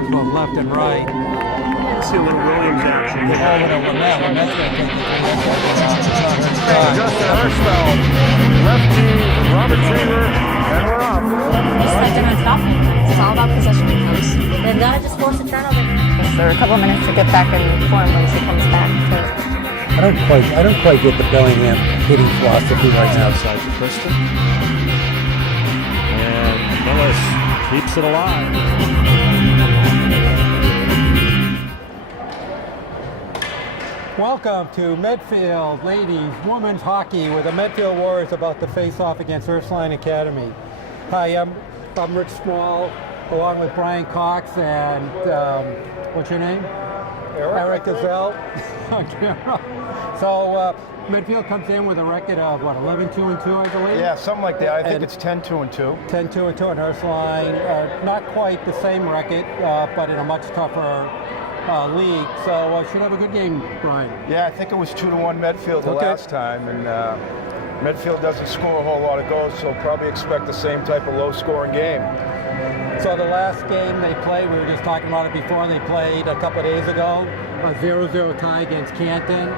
goes both left and right. See a little Williams action. Get over to Lamette. Lamette's going to take the Justin Hirschfeld, lefty, Robert Taylor, and we're off. Just like they're not stopping. It's all about possession. They've got to just force a turnover. There are a couple of minutes to get back in form when she comes back. I don't quite get the Bellingham hitting philosophy right now. Outside to Kristen. And Millis keeps it alive. Welcome to Medfield ladies women's hockey, where the Medfield Warriors about to face off against Ursuline Academy. Hi, I'm Rich Small, along with Brian Cox and what's your name? Eric Gazelle. So Medfield comes in with a record of what, 11-2-2, I believe? Yeah, something like that. I think it's 10-2-2. 10-2-2, and Ursuline, not quite the same record, but in a much tougher league. So should have a good game, Brian. Yeah, I think it was 2-1 Medfield the last time, and Medfield doesn't score a whole lot of goals, so probably expect the same type of low-scoring game. So the last game they played, we were just talking about it before, they played a couple of days ago, a 0-0 tie against Canton.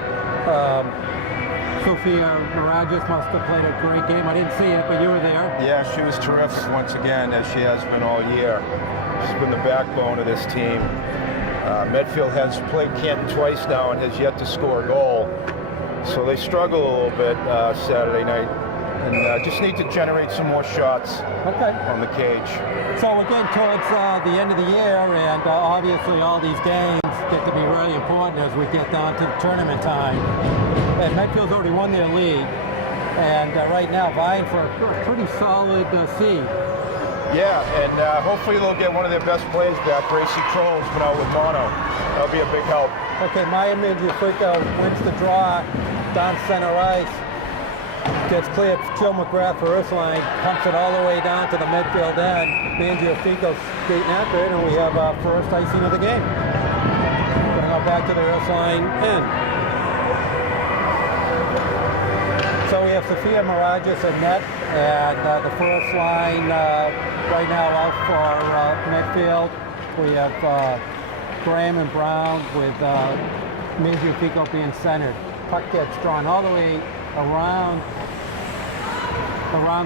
Sophia Mirages must have played a great game. I didn't see it, but you were there. Yeah, she was terrific once again, as she has been all year. She's been the backbone of this team. Medfield has played Canton twice now and has yet to score a goal. So they struggle a little bit Saturday night, and just need to generate some more shots on the cage. So we're getting towards the end of the year, and obviously all these games get to be really important as we get down to the tournament time. And Medfield's already won their league, and right now vying for a pretty solid seed. Yeah, and hopefully they'll get one of their best players back. Gracie Kroll's been out with mono. That'll be a big help. Okay, Maya Mangiafico wins the draw down center ice. Gets cleared. Jill McGrath for Ursuline, pumps it all the way down to the midfield end. Mangiafico skating after it, and we have our first icing of the game. Going to go back to the Ursuline end. So we have Sophia Mirages and net, and the first line right now out for Medfield. We have Graham and Brown with Mangiafico being centered. Puck gets drawn all the way around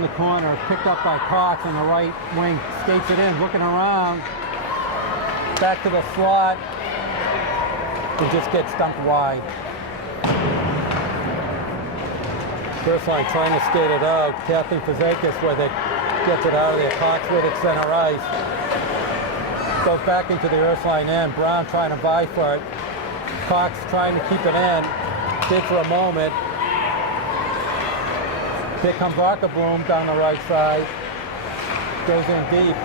the corner, picked up by Cox on the right wing, skates it in, looking around, back to the slot, and just gets dumped wide. Ursuline trying to skate it out. Kathleen Fazakis with it, gets it out of there. Cox with it, center ice. Goes back into the Ursuline end. Brown trying to vie for it. Cox trying to keep it in. Did for a moment. Here comes Bloom down the right side. Goes in deep.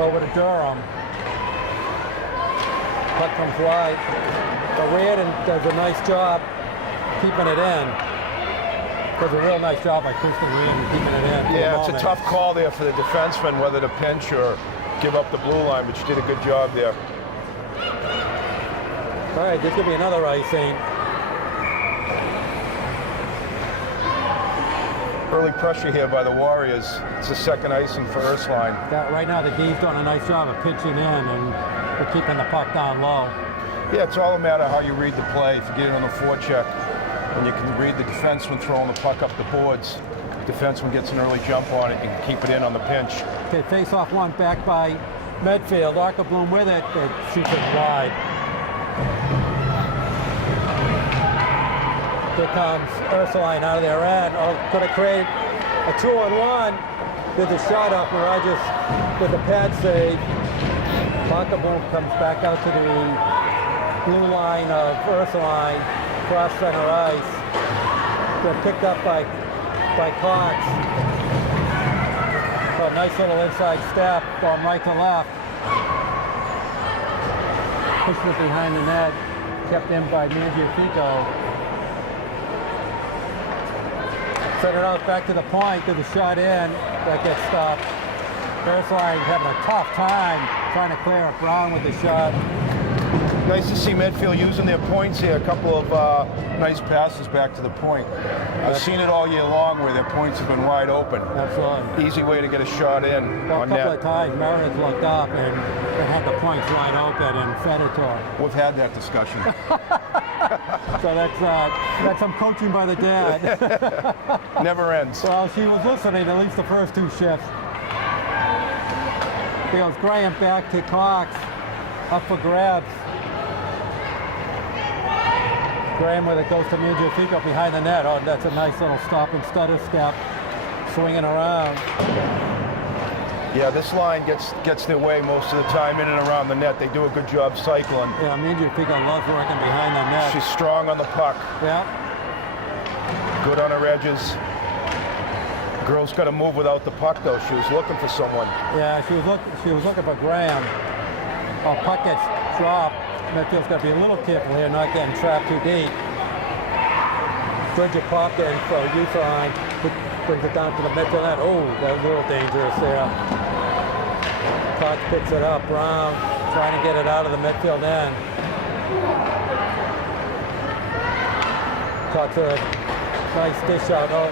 Over to Durham. Puck comes wide. But Reardon does a nice job keeping it in. Does a real nice job by Kristen Reardon keeping it in. Yeah, it's a tough call there for the defenseman, whether to pinch or give up the blue line, but she did a good job there. All right, there's going to be another icing. Early pressure here by the Warriors. It's the second icing for Ursuline. Right now the D's doing a nice job of pitching in, and they're keeping the puck down low. Yeah, it's all a matter of how you read the play. If you get it on the forecheck, and you can read the defenseman throwing the puck up the boards, the defenseman gets an early jump on it, you can keep it in on the pinch. Okay, face-off one back by Medfield. Bloom with it, it shoots it wide. Here comes Ursuline out of their end. Going to create a 2-on-1. There's a shot off Mirages with the pad save. Bloom comes back out to the blue line of Ursuline, cross center ice. They're picked up by Cox. So a nice little inside step from right to left. Pushed it behind the net, kept in by Mangiafico. Sent it out back to the point, to the shot in, that gets stopped. Ursuline having a tough time trying to clear it. Brown with the shot. Nice to see Medfield using their points here. A couple of nice passes back to the point. I've seen it all year long where their points have been wide open. Absolutely. Easy way to get a shot in Well, a on couple net. of times, Meredith looked up and they had the points wide open and fed it to her. We've had that discussion. So that's some coaching by the dad. Never ends. Well, she was listening at least the first two shifts. He goes Graham back to Cox, up for grabs. Graham with it goes to Medfield behind the net. Oh, that's a nice little stop and stutter step, swinging around. Yeah, this line gets their way most of the time in and around the net. They do a good job cycling. Yeah, Medfield loves working behind the net. She's strong on the puck. Yeah. Good on her edges. Girl's got to move without the puck, though. She was looking for someone. Yeah, she was looking for Graham. Oh, puck gets dropped. Medfield's got to be a little careful here, not getting trapped too deep. Bridget popped in for Ursuline. Brings it down to the Medfield net. Oh, that was a little dangerous there. Cox picks it up. Brown trying to get it out of the Medfield end. Cox a nice dish out. Oh,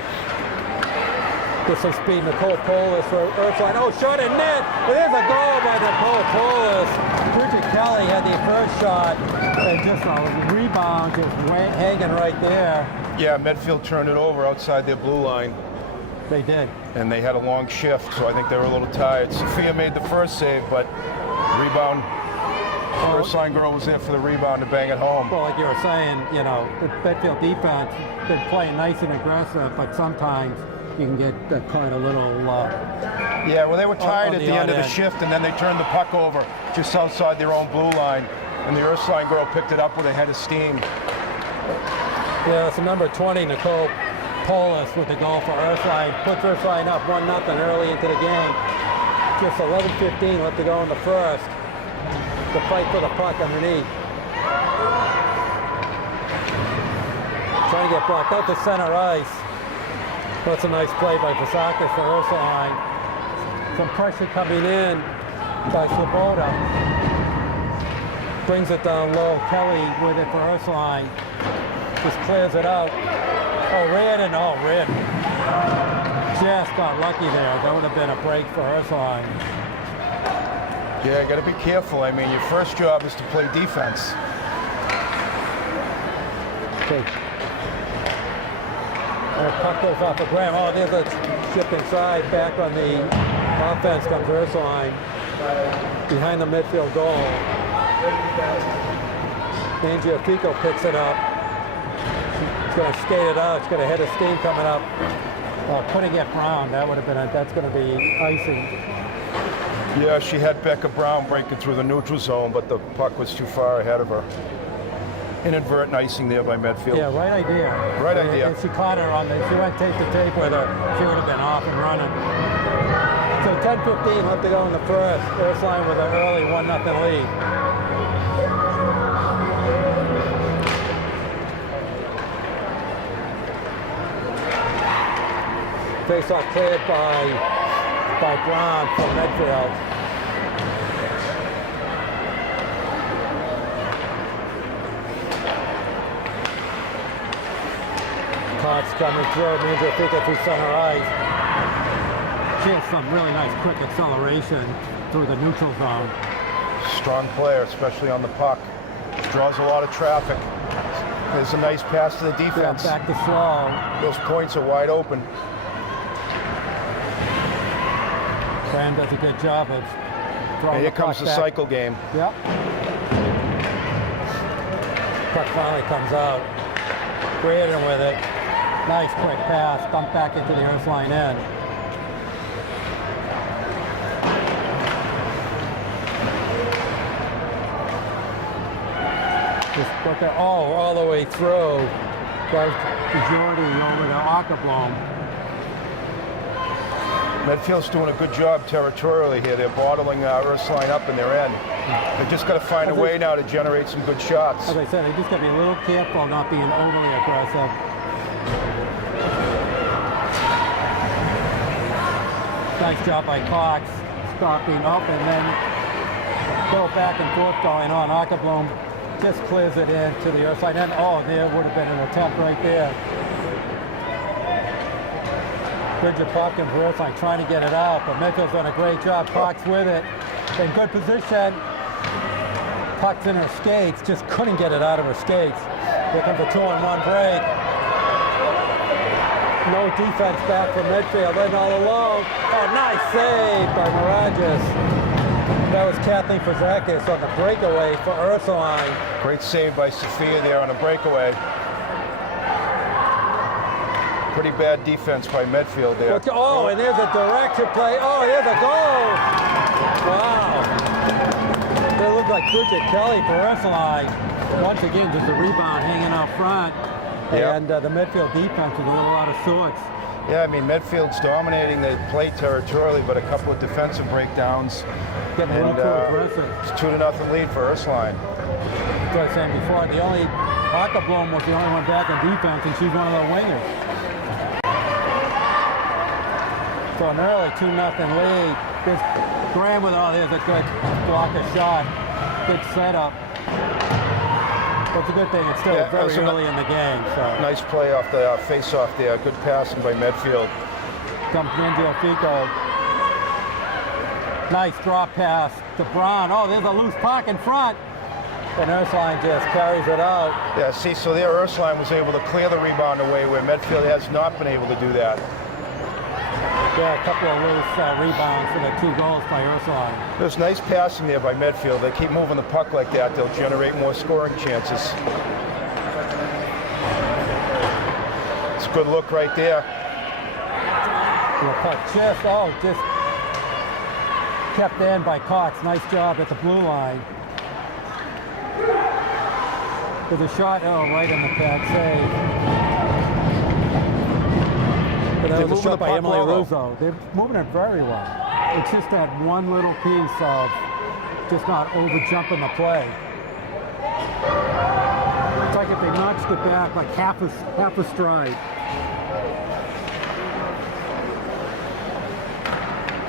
get some speed. Nicole Polis for Ursuline. Oh, shot in net. And there's a goal by Nicole Polis. Bridget Kelly had the first shot and just a rebound just hanging right there. Yeah, Medfield turned it over outside their blue line. They did. And they had a long shift, so I think they were a little tired. Sophia made the first save, but rebound. Ursuline girl was there for the rebound to bang it home. Well, like you were saying, you know, the Medfield defense been playing nice and aggressive, but sometimes you can get caught a little. Yeah, well, they were tired on at the the end of odd the end. shift, and then they turned the puck over just outside their own blue line, and the Ursuline girl picked it up with a head of steam. Yeah, it's number 20, Nicole Polis with the goal for Ursuline. Puts Ursuline up 1-0 early into the game. Just 11:15 left to go in the first. The fight for the puck underneath. Trying to get blocked out to center ice. That's a nice play by Vasakis for Ursuline. Some pressure coming in by Sloboda. Brings it down low. Kelly with it for Ursuline. Just clears it out. Oh, Reardon. Oh, Reardon. Just got lucky there. That would have been a break for Ursuline. Yeah, got to be careful. I mean, your first job is to play defense. Okay. And the puck goes off of Graham. Oh, there's a shift inside. Back on the offense comes Ursuline. Behind the midfield goal. Fico picks it up. She's going to skate it out. She's got a head of steam coming up. Putting it Brown. That would have been that's going to be icing. Yeah, she had Becca Brown breaking through the neutral zone, but the puck was too far ahead of her. Inadvertent icing there by Medfield. Yeah, right idea. Right idea. If she caught her on if she went tape to tape with her, she would have been off and running. So 10:15 left to go in the first. Ursuline with an early 1-0 lead. Face-off cleared by Brown from Medfield. Cox coming through, Fico through center ice. She has some really nice quick acceleration through the neutral zone. Strong player, especially on the puck. Draws a lot of traffic. There's a nice pass to the defense. Yeah, back to slow. Those points are wide open. Graham does a good job of throwing Here the comes puck the back. cycle game. Yep. Puck finally comes out. Reardon with it. Nice quick pass. Dump back into the Ursuline end. Just put that all the way through. Goes Jordy over to Ackerblom. Medfield's doing a good job territorially here. They're bottling Ursuline up in their end. They just got to find a way now to generate some good shots. As I said, they just got to be a little careful not being overly aggressive. Nice job by Cox, stopping up and then go back and forth going on. Ackerblom just clears it in to the Ursuline. And oh, there would have been an attempt right there. Bridget Popkins for Ursuline trying to get it out, but Medfield's done a great job. Cox with it. In good position. Puck's in her skates, just couldn't get it out of her skates. Looking for 2-on-1 break. No defense back from Medfield, in all alone. Oh, nice save by Mirages. That was Kathleen Fazakis on the breakaway for Ursuline. Great save by Sophia there on a breakaway. Pretty bad defense by Medfield there. Oh, and there's a direction play. Oh, there's a goal. Wow. It looked like Bridget Kelly for Ursuline. Once again, just a rebound hanging out front. Yep. And the Medfield defense was a little out of sorts. Yeah, I mean, Medfield's dominating. They play territorially, but a couple of defensive breakdowns. Getting a little too aggressive. It's 2-0 lead for Ursuline. As I was saying before, the only Hockerblom was the only one back in defense, and she's one of the wingers. So an early 2-0 lead. There's Graham with, oh, there's a good blocker shot. Good setup. But it's a good thing. It's still very early in the game. So nice play off the face-off there. Good passing by Medfield. comes Mangio Fico. Nice drop pass to Braun. Oh, there's a loose puck in front. And Ursuline just carries it out. Yeah, see, so there Ursuline was able to clear the rebound away where Medfield has not been able to do that. Yeah, a couple of loose rebounds for the 2 goals by Ursuline. There's nice passing there by Medfield. They keep moving the puck like that, they'll generate more scoring chances. It's a good look right there. The puck just kept in by Cox. Nice job at the blue line. With a shot, right in the pad save. But that was a shot by Emily Russo. They're moving it very well. It's just that one little piece of just not over jumping the play. It's like if they notched it back like half a stride.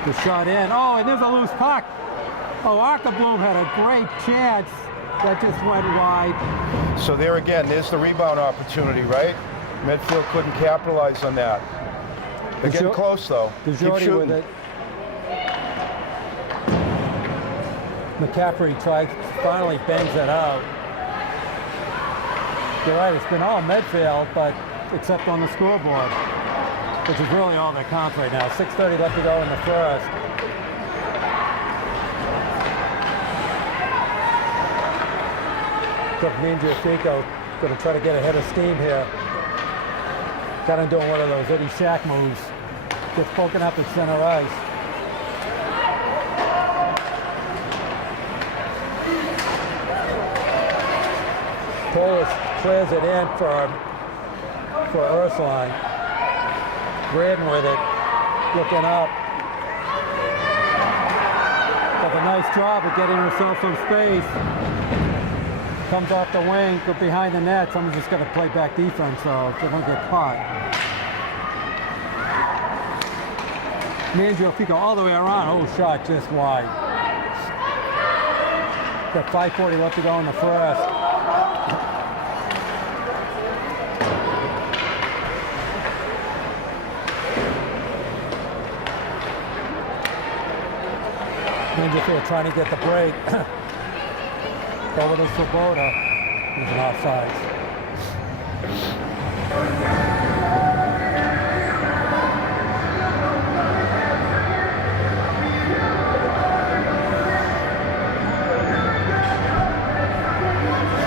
The shot in. Oh, and there's a loose puck. Oh, Arkerbloom had a great chance. That just went wide. So there again, there's the rebound opportunity, right? Medfield couldn't capitalize on that. They're getting close, though. Keep shooting. With it. McCaffrey finally bangs it out. You're right, it's been all Medfield, but except on the scoreboard, which is really all that counts right now. 6:30 left to go in the first. Ninja Fico going to try to get ahead of steam here. Got him doing one of those Eddie Shack moves. Just poking up at center ice. Polish clears it in for Ursuline. Braden with it, looking up. Does a nice job of getting herself some space. Comes off the wing, go behind the net. Someone's just got to play back defense, so they're going to get caught. Mangio Fico all the way around. Oh, shot just wide. Got 5:40 left to go in the first. Mangio Fico trying to get the break. Over to Swoboda. He's an offsides.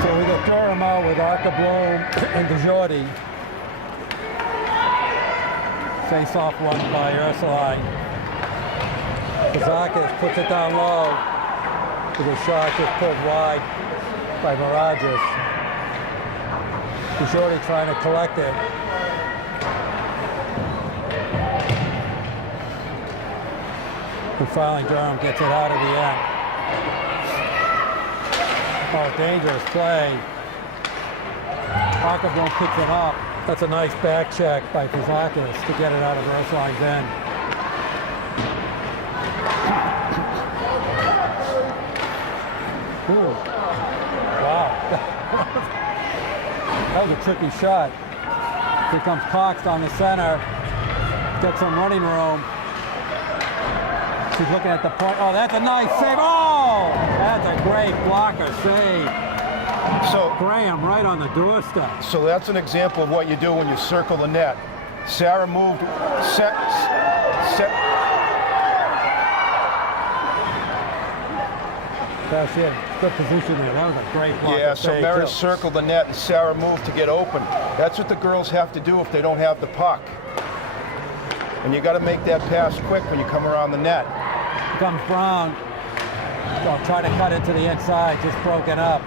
So we got Durham out with Arkerbloom and DeJordi. Face off one by Ursuline. Kazakis puts it down low. With a shot just pulled wide by Mirages. DeJordi trying to collect it. And finally Durham gets it out of the end. Oh, dangerous play. Arkerbloom picks it up. That's a nice back check by Kazakis to get it out of Ursuline's end. Ooh. Wow. That was a tricky shot. Here comes Cox down the center. Got some running room. She's looking at the point. Oh, that's a nice save. Oh, that's a great blocker save. So Graham right on the doorstep. So that's an example of what you do when you circle the net. Sarah moved, set. Yeah, she had good position there. That was a great block. Yeah, so Meredith circled the net and Sarah moved to get open. That's what the girls have to do if they don't have the puck. And you got to make that pass quick when you come around the net. Here comes Brown. So try to cut it to the inside, just broken up.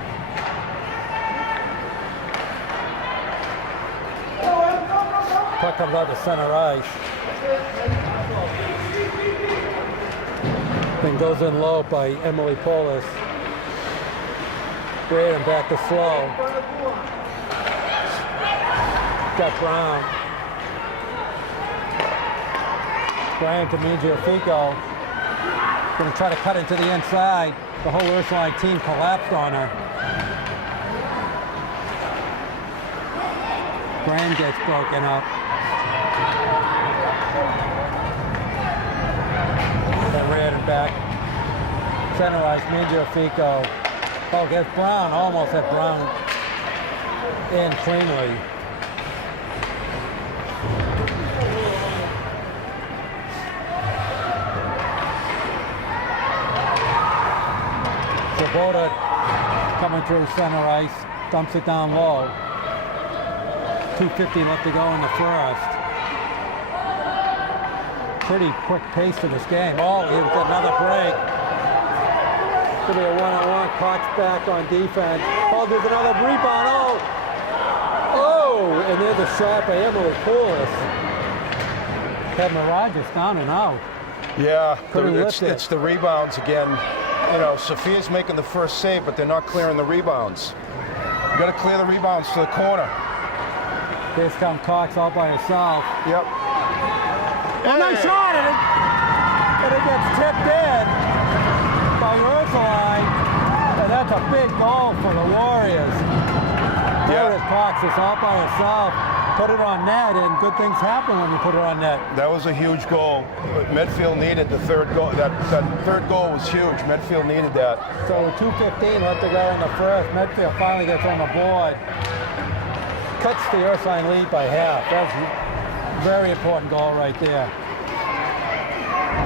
Puck comes out to center ice. Then goes in low by Emily Polis. Graham back to slow. Got Brown. Graham to Fico. Going to try to cut into the inside. The whole Ursuline team collapsed on her. Graham gets broken up. Then Reardon back. Center ice, Fico. Oh, gets Brown. Almost hit Brown in cleanly. Kubota coming through center ice, dumps it down low. 2:50 left to go in the first. Pretty quick pace to this game. Oh, here's another break. Could be a one-on-one. Cox back on defense. Oh, there's another rebound. Oh, and there's a shot by Emily Poulis. Had Mirages down and out. Yeah, Couldn't lift it. it's the rebounds again. You know, Sophia's making the first save, but they're not clearing the rebounds. You got to clear the rebounds to the corner. Here's come Cox all by herself. Yep. Oh, nice shot, and it gets tipped in by Ursuline. And that's a big goal for the Warriors. Meredith Cox is all by herself. Put it on net, and good things happen when you put it on net. That was a huge goal. Medfield needed the third goal. That third goal was huge. Medfield needed that. So 2:15 left to go in the first. Medfield finally gets on the board. Cuts the Ursuline lead by half. That's a very important goal right there.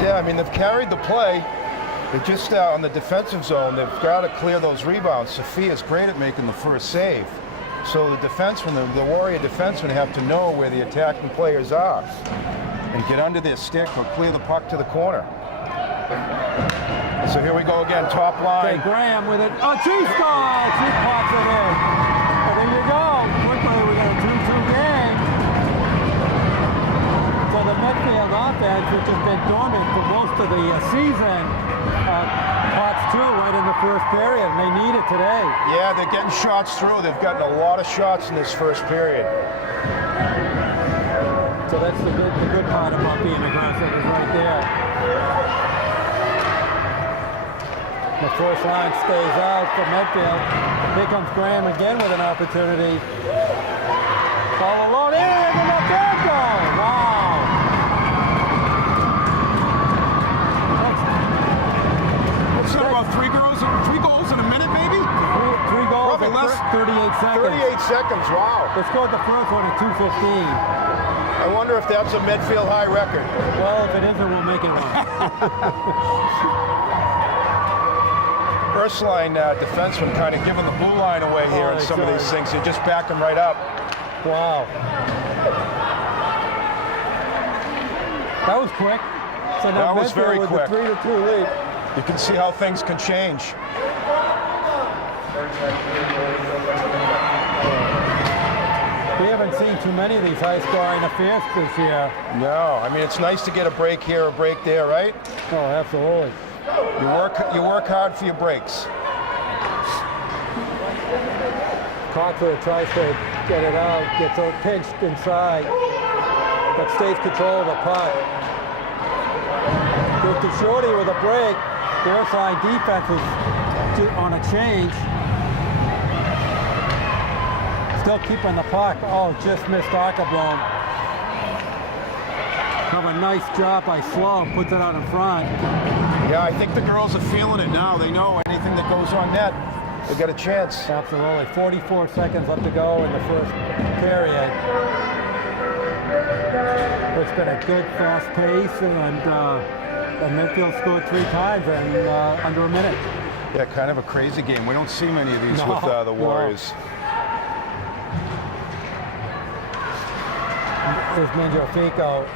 Yeah, I mean, they've carried the play. They're just on the defensive zone. They've got to clear those rebounds. Sophia's great at making the first save. So the defensemen, the Warrior defensemen have to know where the attacking players are and get under their stick or clear the puck to the corner. So here we go again, top line. Okay, Graham with it. Oh, she scores! She pops it in. And there you go. Quickly, we got a 2-2 game. So the Medfield offense, which has been dormant for most of the season, pots two right in the first period. And they need it today. Yeah, they're getting shots through. They've gotten a lot of shots in this first period. So that's the good part about being aggressive is right there. The first line stays out for Medfield. Here comes Graham again with an opportunity. All alone. Here, the third goal. Wow. What's that, about three goals in a minute, maybe? Three goals Probably in less. 38 seconds. 38 seconds, wow. They scored the first one at 2:15. I wonder if that's a Medfield high record. Well, if it isn't, we'll make it one. Ursuline defenseman kind of giving the blue line away here in some of these things. They just back them right up. Wow. That was quick. So now That was very with quick. The 3-2 lead. You can see how things can change. We haven't seen too many of these high-scoring affairs this year. No, I mean, it's nice to get a break here, a break there, right? Oh, absolutely. You work hard for your breaks. Coxwood tries to get it out, gets pinched inside, but stays control of the puck. Goes to Shorty with a break. The Ursuline defense is on a change. Still keeping the puck. Oh, just missed Ackerblom. Have a nice job by Sloan, puts it out in front. Yeah, I think the girls are feeling it now. They know anything that goes on net, they got a chance. Absolutely. 44 seconds left to go in the first period. It's been a good fast pace, and Medfield scored 3 times in under a minute. Yeah, kind of a crazy game. We don't see many of these with the Warriors. Here's Mangiafico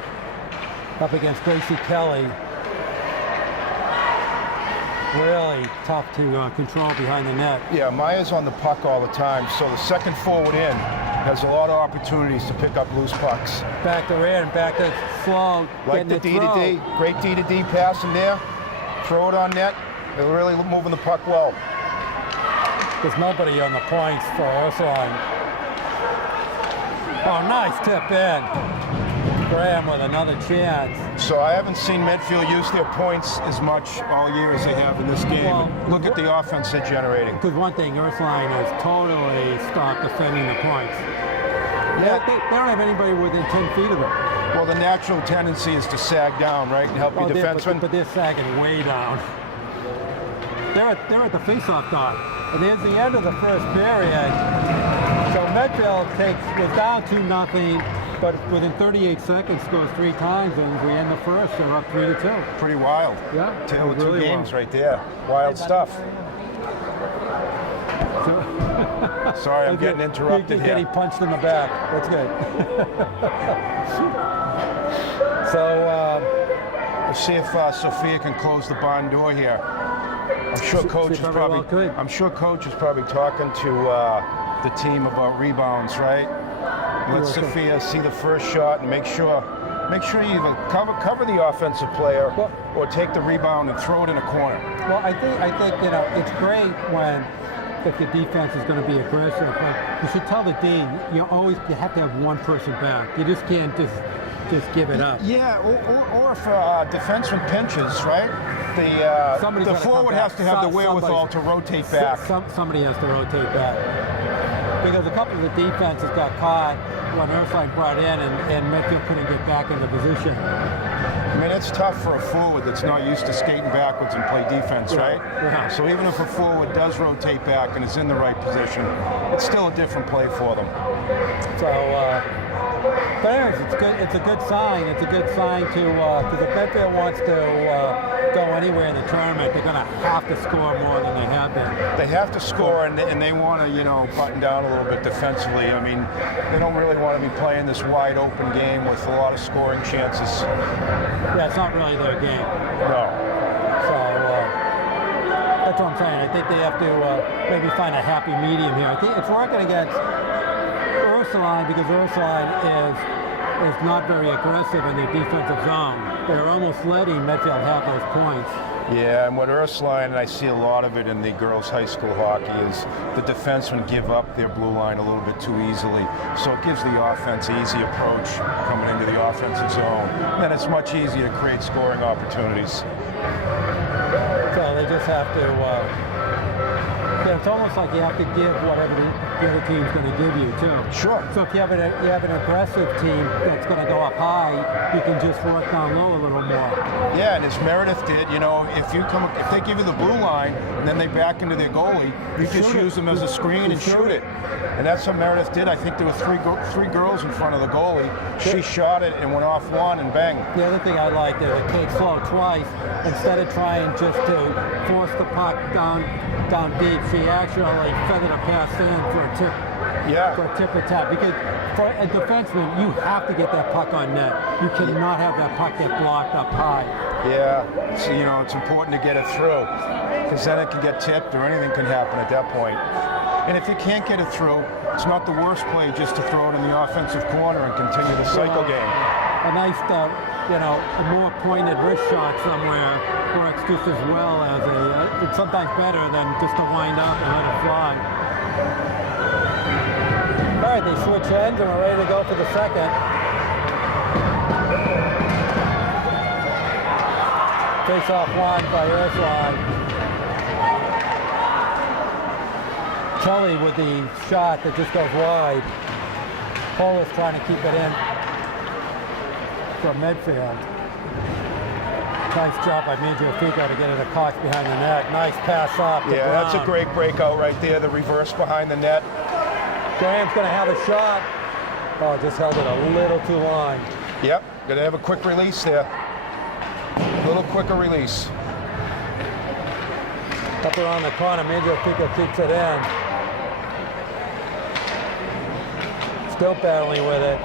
up against Gracie Kelly. Really tough to control behind the net. Yeah, Maya's on the puck all the time, so the second forward in has a lot of opportunities to pick up loose pucks. Back to in, back to Sloan. Like the D-to-D, great D-to-D pass in there. Throw it on net. They're really moving the puck well. There's nobody on the points for Ursuline. Oh, nice tip in. Graham with another chance. So I haven't seen Medfield use their points as much all year as they have in this game. Well, look at the offense they're generating. Because one thing, Ursuline has totally stopped defending the points. Yeah. They don't have anybody within 10 feet of them. Well, the natural tendency is to sag down, right, and help your defenseman. But they're sagging way down. They're at the face-off dot. And there's the end of the first period. So Medfield was down 2-0, but within 38 seconds scores 3 times, and as we end the first, they're up 3-2. Pretty wild. Yeah. Tale of two really games wild. right there. Wild stuff. So, Sorry, I'm getting interrupted You're getting here. punched in the back. That's good. So, Let's see if Sophia can close the barn door here. I'm sure coach is probably talking to the team about rebounds, right? Let Sophia see the first shot and make sure you either cover the offensive player or take the rebound and throw it in a corner. well, I think it's great if the defense is going to be aggressive, but you should tell the D you have to have one person back. You just can't just give it up. Yeah, or if a defenseman pinches, right? The forward has to have the wherewithal to rotate back. Somebody has to rotate back. Because a couple of the defenses got caught when Ursuline brought in and Medfield couldn't get back into position. I mean, it's tough for a forward that's not used to skating backwards and play defense, right? Yeah. So even if a forward does rotate back and is in the right position, it's still a different play for them. So, but anyways, it's good. It's a good sign. It's a good sign because if Medfield wants to go anywhere in the tournament, they're going to have to score more than they have been. They have to score, and they want to, button down a little bit defensively. I mean, they don't really want to be playing this wide open game with a lot of scoring chances. Yeah, it's not really their game. No. So that's what I'm saying. I think they have to maybe find a happy medium here. I think it's working against Ursuline because Ursuline is not very aggressive in their defensive zone. They're almost letting Medfield have those points. Yeah, and what Ursuline, and I see a lot of it in the girls' high school hockey, is the defensemen give up their blue line a little bit too easily. So it gives the offense an easy approach coming into the offensive zone. Then it's much easier to create scoring opportunities. So they just have to. It's almost like you have to give whatever the other team's going to give you too. Sure. So if you have an aggressive team that's going to go up high, you can just work down low a little more. Yeah, and as Meredith did, if they give you the blue line and then they back into their goalie, you just use them as a screen and shoot it. And that's what Meredith did. I think there were three girls in front of the goalie. She shot it and went off one and bang. The other thing I liked is that Kate Slow twice, instead of trying just to force the puck down deep, she actually feathered a pass in for a tip. Yeah. For a tip attack. Because for a defenseman, you have to get that puck on net. You cannot have that puck get blocked up high. Yeah, so it's important to get it through because then it can get tipped or anything can happen at that point. And if you can't get it through, it's not the worst play just to throw it in the offensive corner and continue the cycle game. A nice, a more pointed wrist shot somewhere works just as well as it's sometimes better than just to wind up and let it fly. All right, they switch ends and we're ready to go for the second. Face off won by Ursuline. Kelly with the shot that just goes wide. Polis trying to keep it in from Medfield. Nice job by Medfield to get it across behind the net. Nice pass up. Yeah, that's a great breakout right there, the reverse behind the net. Graham's going to have a shot. Oh, just held it a little too long. Yep, gonna have a quick release there. A little quicker release. Up around the corner, Medfield keeps it in. Still battling with it.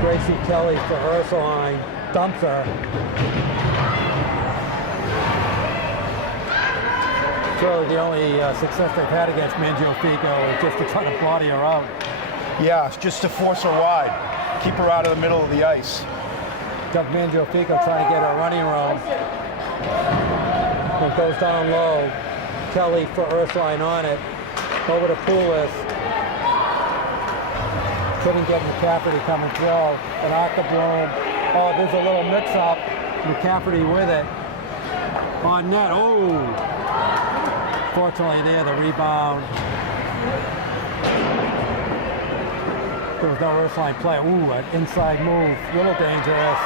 Gracie Kelly for Ursuline. Dumps her. So the only success they've had against Mangiafico is just to try to body her out. Yeah, just to force her wide. Keep her out of the middle of the ice. Doug Mangiafico trying to get her running room. It goes down low. Kelly for Ursuline on it. Over to Poulis. Couldn't get McCafferty coming through. And Octobloom. Oh, there's a little mix-up. McCafferty with it. On net. Oh! Fortunately there, the rebound. There was no Ursuline play. Ooh, an inside move. A little dangerous.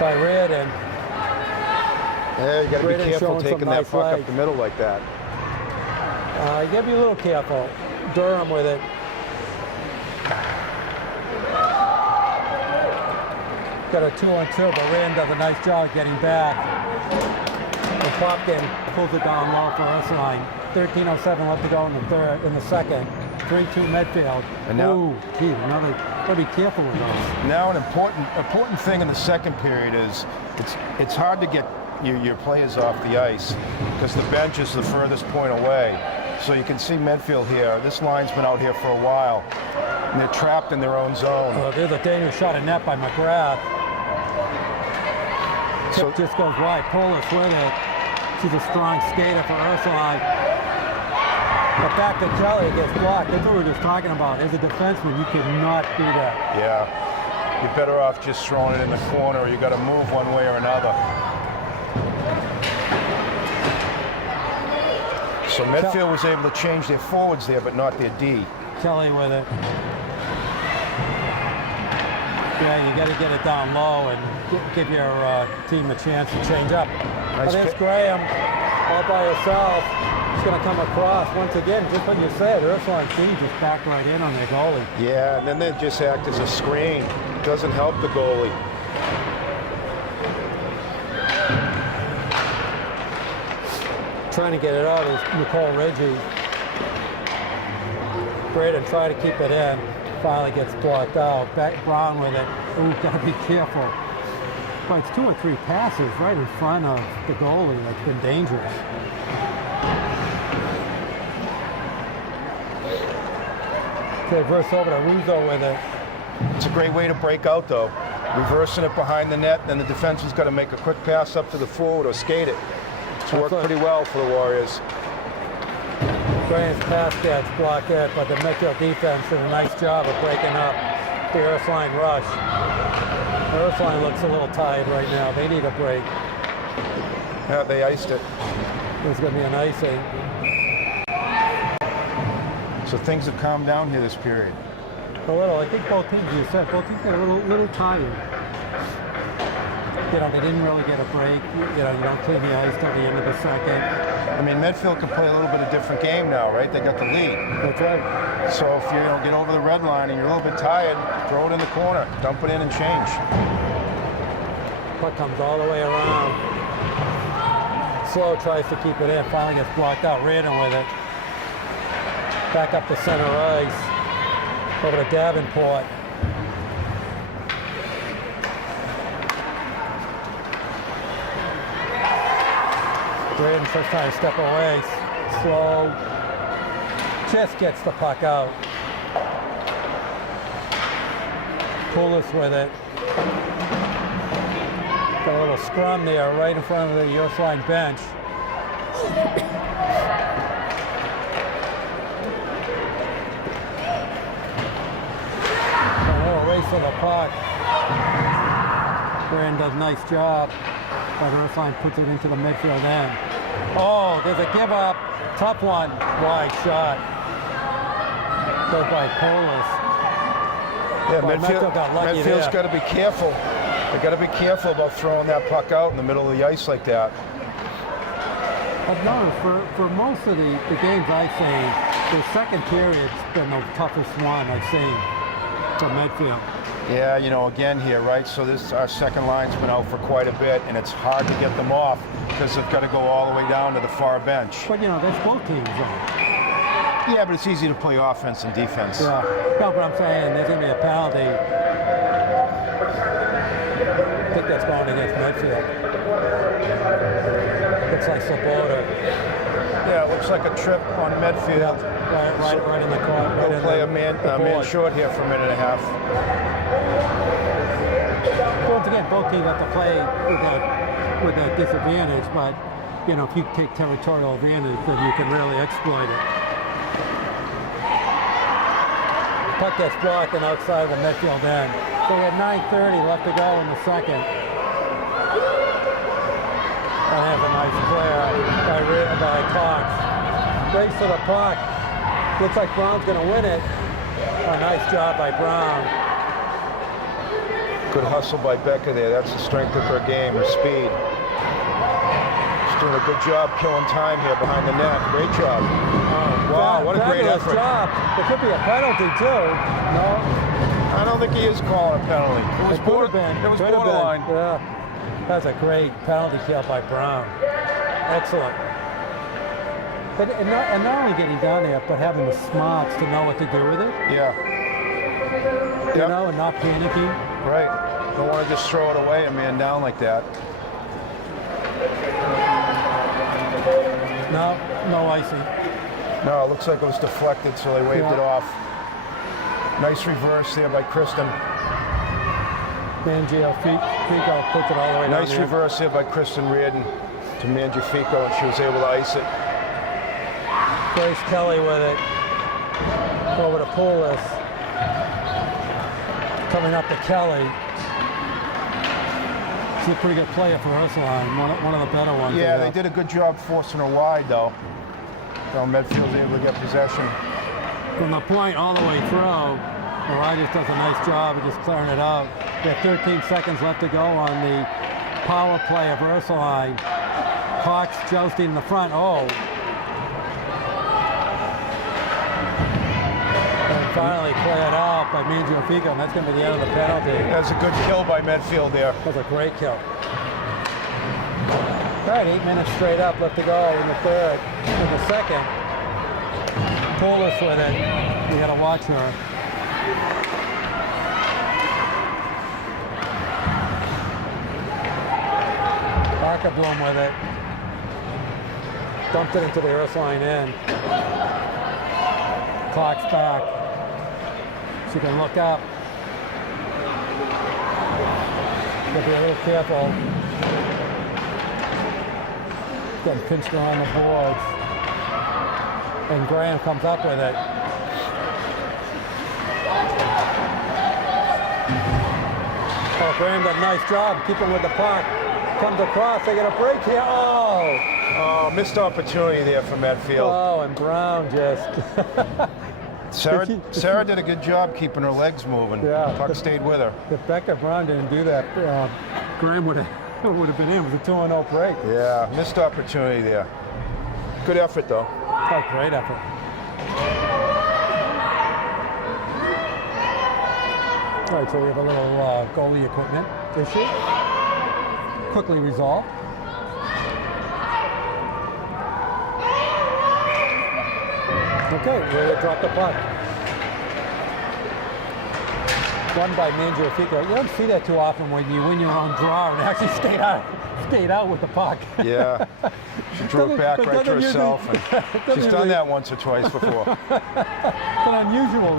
By Reardon. Yeah, you gotta be Reardon careful showing taking some that nice puck leg. up the middle like that. You gotta be a little careful. Durham with it. Got a 2-on-2, but Rand does a nice job getting back. And Popkin pulls it down low for Ursuline. 13:07 left to go in the second. 3-2 Medfield. And now, ooh, gee, another. Gotta be careful with those. Now an important thing in the second period is it's hard to get your players off the ice because the bench is the furthest point away. So you can see Medfield here. This line's been out here for a while, and they're trapped in their own zone. There's a dangerous shot at net by McGrath. So Just goes wide. Poulis with it. She's a strong skater for Ursuline. But back to Kelly, gets blocked. That's what we were just talking about. As a defenseman, you cannot do that. yeah, you're better off just throwing it in the corner, or you got to move one way or another. So Medfield was able to change their forwards there, but not their D. Kelly with it. Yeah, you got to get it down low and give your team a chance to change up. Nice There's pick. Graham all by herself. She's going to come across once again. Just when you said, Ursuline team just backed right in on their goalie. Yeah, and then they just act as a screen. Doesn't help the goalie. Trying to get it out is Nicole Reggie. Braden trying to keep it in. Finally gets blocked out. Back Brown with it. Ooh, gotta be careful. But it's 2 or 3 passes right in front of the goalie that's been dangerous. Okay, reverse over to Russo with it. It's a great way to break out, though. Reversing it behind the net, then the defenseman's got to make a quick pass up to the forward or skate it. It's worked pretty well for the Warriors. Graham's pass gets blocked it, but the Medfield defense did a nice job of breaking up the Ursuline rush. Ursuline looks a little tired right now. They need a break. Yeah, they iced it. There's going to be an icing. So things have calmed down here this period. A little. I think both teams, you said, both teams got a little tired. You know, they didn't really get a break. You know, you don't clean the ice till the end of the second. I mean, Medfield can play a little bit of different game now, right? They got the lead. That's right. So if you don't get over the red line and you're a little bit tired, throw it in the corner, dump it in and change. Puck comes all the way around. Slow tries to keep it in, finally gets blocked out. Reardon with it. Back up to center ice. Over to Davenport. Reardon first trying to step away. Slow. Just gets the puck out. Poulis with it. Got a little scrum there right in front of the Ursuline bench. A little race for the puck. Brand does a nice job. But Ursuline puts it into the midfield end. Oh, there's a give up. Tough one. Wide shot. Goes by Polis. Yeah, Well, Medfield got lucky Medfield's there. got to be careful. They got to be careful about throwing that puck out in the middle of the ice like that. I've noticed for most of the games I've seen, the second period's been the toughest one I've seen for Medfield. Yeah, you know, again here, right? So our second line's been out for quite a bit, and it's hard to get them off because they've got to go all the way down to the far bench. But you know, that's both teams though. Yeah, but it's easy to play offense and defense. Yeah. No, but I'm saying there's going to be a penalty. I think that's going against Medfield. Looks like Sloboda. Yeah, it looks like a trip on Medfield. Right in the corner. Right They'll play a man short here for a minute and a half. Once again, both teams have to play with a disadvantage, but you know, if you take territorial advantage, then you can really exploit it. Puck gets blocked and outside of the midfield end. So we had 9:30 left to go in the second. And there's a nice clear by Cox. Race to the puck. Looks like Brown's going to win it. A nice job by Brown. Good hustle by Becker there. That's the strength of her game, her speed. She's doing a good job killing time here behind the net. Great job. Wow, what a great effort. Job. There could be a penalty too. No? I don't think he is calling a penalty. It was borderline. Yeah. That's a great penalty kill by Brown. Excellent. But and not only getting down there, but having the smarts to know what to do with it. Yeah. You know, and not panicking. Right. Don't want to just throw it away, a man down like that. No icing. No, it looks like it was deflected, so they waved it off. Nice reverse there by Kristen. Mangiafico puts it all the way down. Nice reverse here by Kristen Reardon to Mangiafico, and she was able to ice it. Grace Kelly with it. Over to Poulos. Coming up to Kelly. She's a pretty good player for Ursuline. One of the better ones. Yeah, they did a good job forcing her wide, though. So Medfield's able to get possession. From the point all the way through, Oridas does a nice job of just clearing it out. We have 13 seconds left to go on the power play of Ursuline. Cox jousting in the front. Oh. And finally cleared out by Mangiafico, and that's going to be the end of the penalty. That's a good kill by Medfield there. That was a great kill. All right, 8 minutes straight up left to go in the third. In the second, Poulos with it. You got to watch her. Bloom with it. Dumped it into the Ursuline end. Clock's back. She can look up. Gotta be a little careful. Getting pinched around the boards. And Graham comes up with it. Oh, Graham did a nice job keeping with the puck. Comes across, they get a break here. Oh! Oh, missed opportunity there for Medfield. Oh, and Brown just... Sarah did a good job keeping her legs moving. Yeah. Puck stayed with her. If Becca Brown didn't do that, Graham would have been in. It was a 2-0 break. Yeah, missed opportunity there. Good effort, though. Oh, great effort. All right, so we have a little goalie equipment issue. Quickly resolved. Okay, we're going to drop the puck. Won by Mangiafico. You don't see that too often when you win your own draw and actually skate out with the puck. Yeah, she drew it back right to herself. And she's done that once or twice before. It's an unusual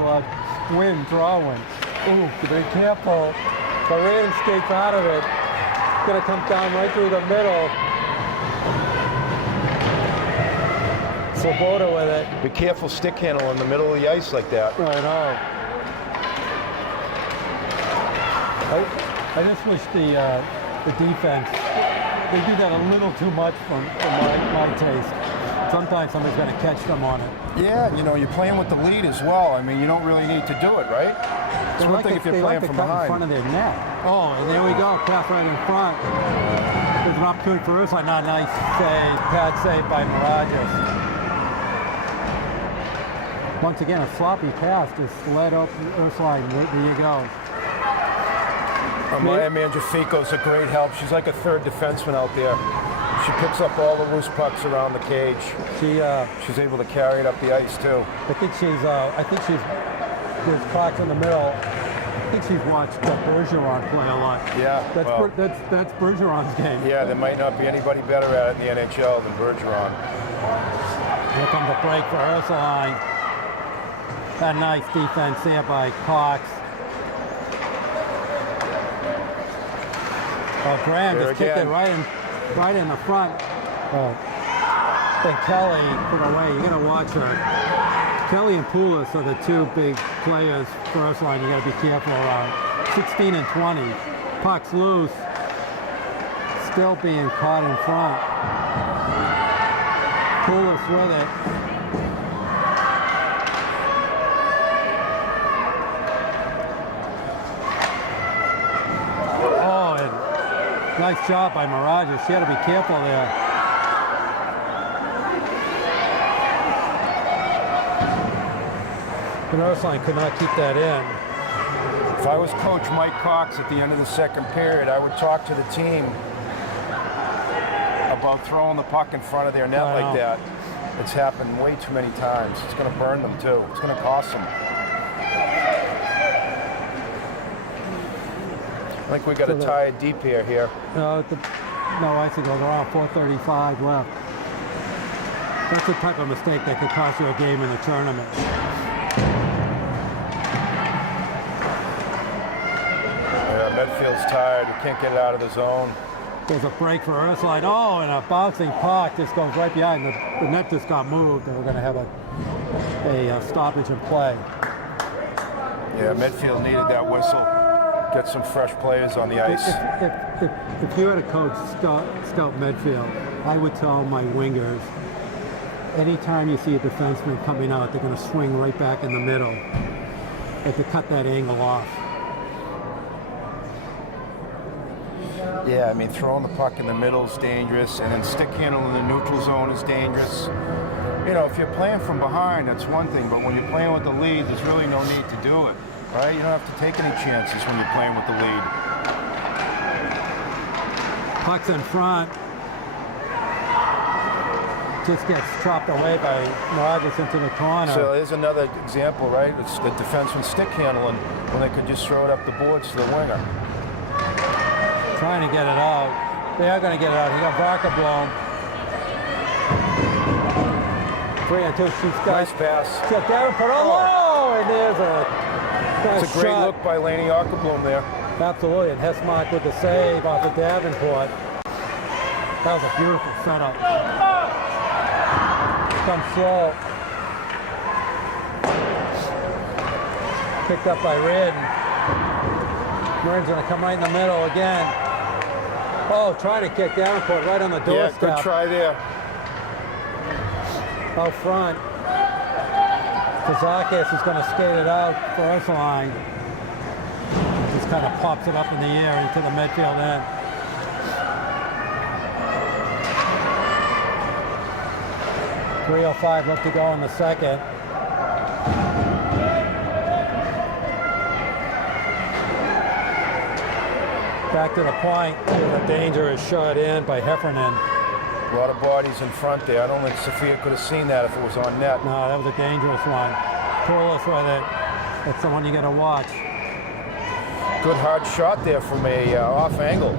draw win. Ooh, be careful. Corinne skates out of it. Going to come down right through the middle. Sloboda with it. Be careful stick handle in the middle of the ice like that. I know. I just wish the defense they do that a little too much for my taste. Sometimes somebody's going to catch them on it. Yeah, you know, you're playing with the lead as well. I mean, you don't really need to do it, right? It's one thing if you're playing from behind. In front of their net. Oh, and there we go. Pass right in front. There's an opportunity for Ursuline. Not nice save. Pad save by Mirages. Once again, a sloppy pass just led up Ursuline. There you go. Maya Mangiafico's a great help. She's like a third defenseman out there. She picks up all the loose pucks around the cage. She's able to carry it up the ice too. I think she's there's Cox in the middle. I think she's watched Bergeron play a lot. Yeah, that's Bergeron's game. Yeah, there might not be anybody better at it in the NHL than Bergeron. Here comes a break for Ursuline. That nice defense there by Cox. Oh, Graham just kicked it right in the front. Then Kelly put away. You're gonna watch her. Kelly and Poulos are the two big players for Ursuline. You got to be careful around. 16 and 20. Puck's loose. Still being caught in front. Poulos with it. Oh, and nice job by Mirages. She had to be careful there. But Ursuline could not keep that in. If I was Coach Mike Cox at the end of the second period, I would talk to the team about throwing the puck in front of their net like that. It's happened way too many times. It's going to burn them too. It's going to cost them. I think we got to tie it deep here. No, I think it goes around 4:35 left. That's the type of mistake that could cost you a game in the tournament. Medfield's tired. He can't get it out of the zone. There's a break for Ursuline. Oh, and a bouncing puck just goes right behind. The net just got moved, and we're going to have a stoppage in play. Yeah, Medfield needed that whistle. Get some fresh players on the ice. If you had a coach scout Medfield, I would tell my wingers, anytime you see a defenseman coming out, they're going to swing right back in the middle. They have to cut that angle off. Yeah, I mean, throwing the puck in the middle is dangerous, and then stick handle in the neutral zone is dangerous. You know, if you're playing from behind, that's one thing, but when you're playing with the lead, there's really no need to do it, right? You don't have to take any chances when you're playing with the lead. Puck's in front. Just gets chopped away by Mirages into the corner. So there's another example, right? It's the defenseman stick handling when they could just throw it up the boards to the winger. Trying to get it out. They are going to get it out. He got Barker blown. 3-2. She's got nice pass. She's got Davenport. Oh, and there's a nice It's a great shot. look by Laney Ockerblom there. Absolutely. And Hesmark with the save off of Davenport. That was a beautiful setup. Comes slow. Picked up by Reardon. Reardon's going to come right in the middle again. Oh, trying to kick Davenport right on the doorstep. Yeah, good try there. Out front. Kazakis is going to skate it out for Ursuline. Just kind of pops it up in the air into the Medfield end. .305 left to go in the second. Back to the point. There's a dangerous shot in by Heffernan. A lot of bodies in front there. I don't think Sophia could have seen that if it was on net. No, that was a dangerous one. Poulos with it. That's the one you got to watch. Good hard shot there from a off angle.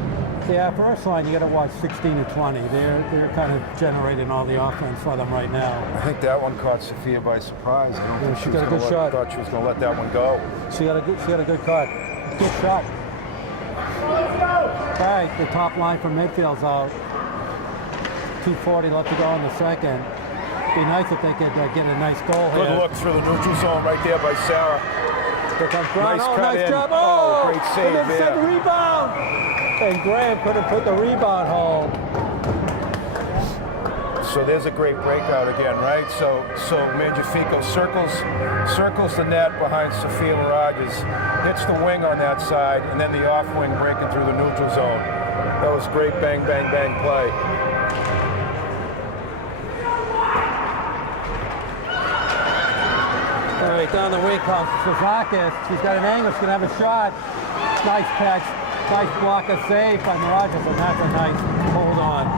Yeah, for Ursuline, you got to watch 16 and 20. They're kind of generating all the offense for them right now. I think that one caught Sophia by surprise. I don't think she got a good shot. Thought she was going to let that one go. She got a good cut. Good shot. All right, the top line for Medfield's out. 2:40 left to go in the second. Be nice if they could get a nice goal here. Good look through the neutral zone right there by Sarah. Here comes Brown. Nice Oh, cut nice in. job. Oh, great save and then there. second rebound. and Graham couldn't put the rebound home. So there's a great breakout again, right? So Mangiafico circles the net behind Sophia Mirages, hits the wing on that side, and then the off wing breaking through the neutral zone. That was great bang, bang, bang play. All right, down the wing comes Suzakis. She's got an angle, she's gonna have a shot. Nice catch, nice block of save by Mirages, and that's a nice hold on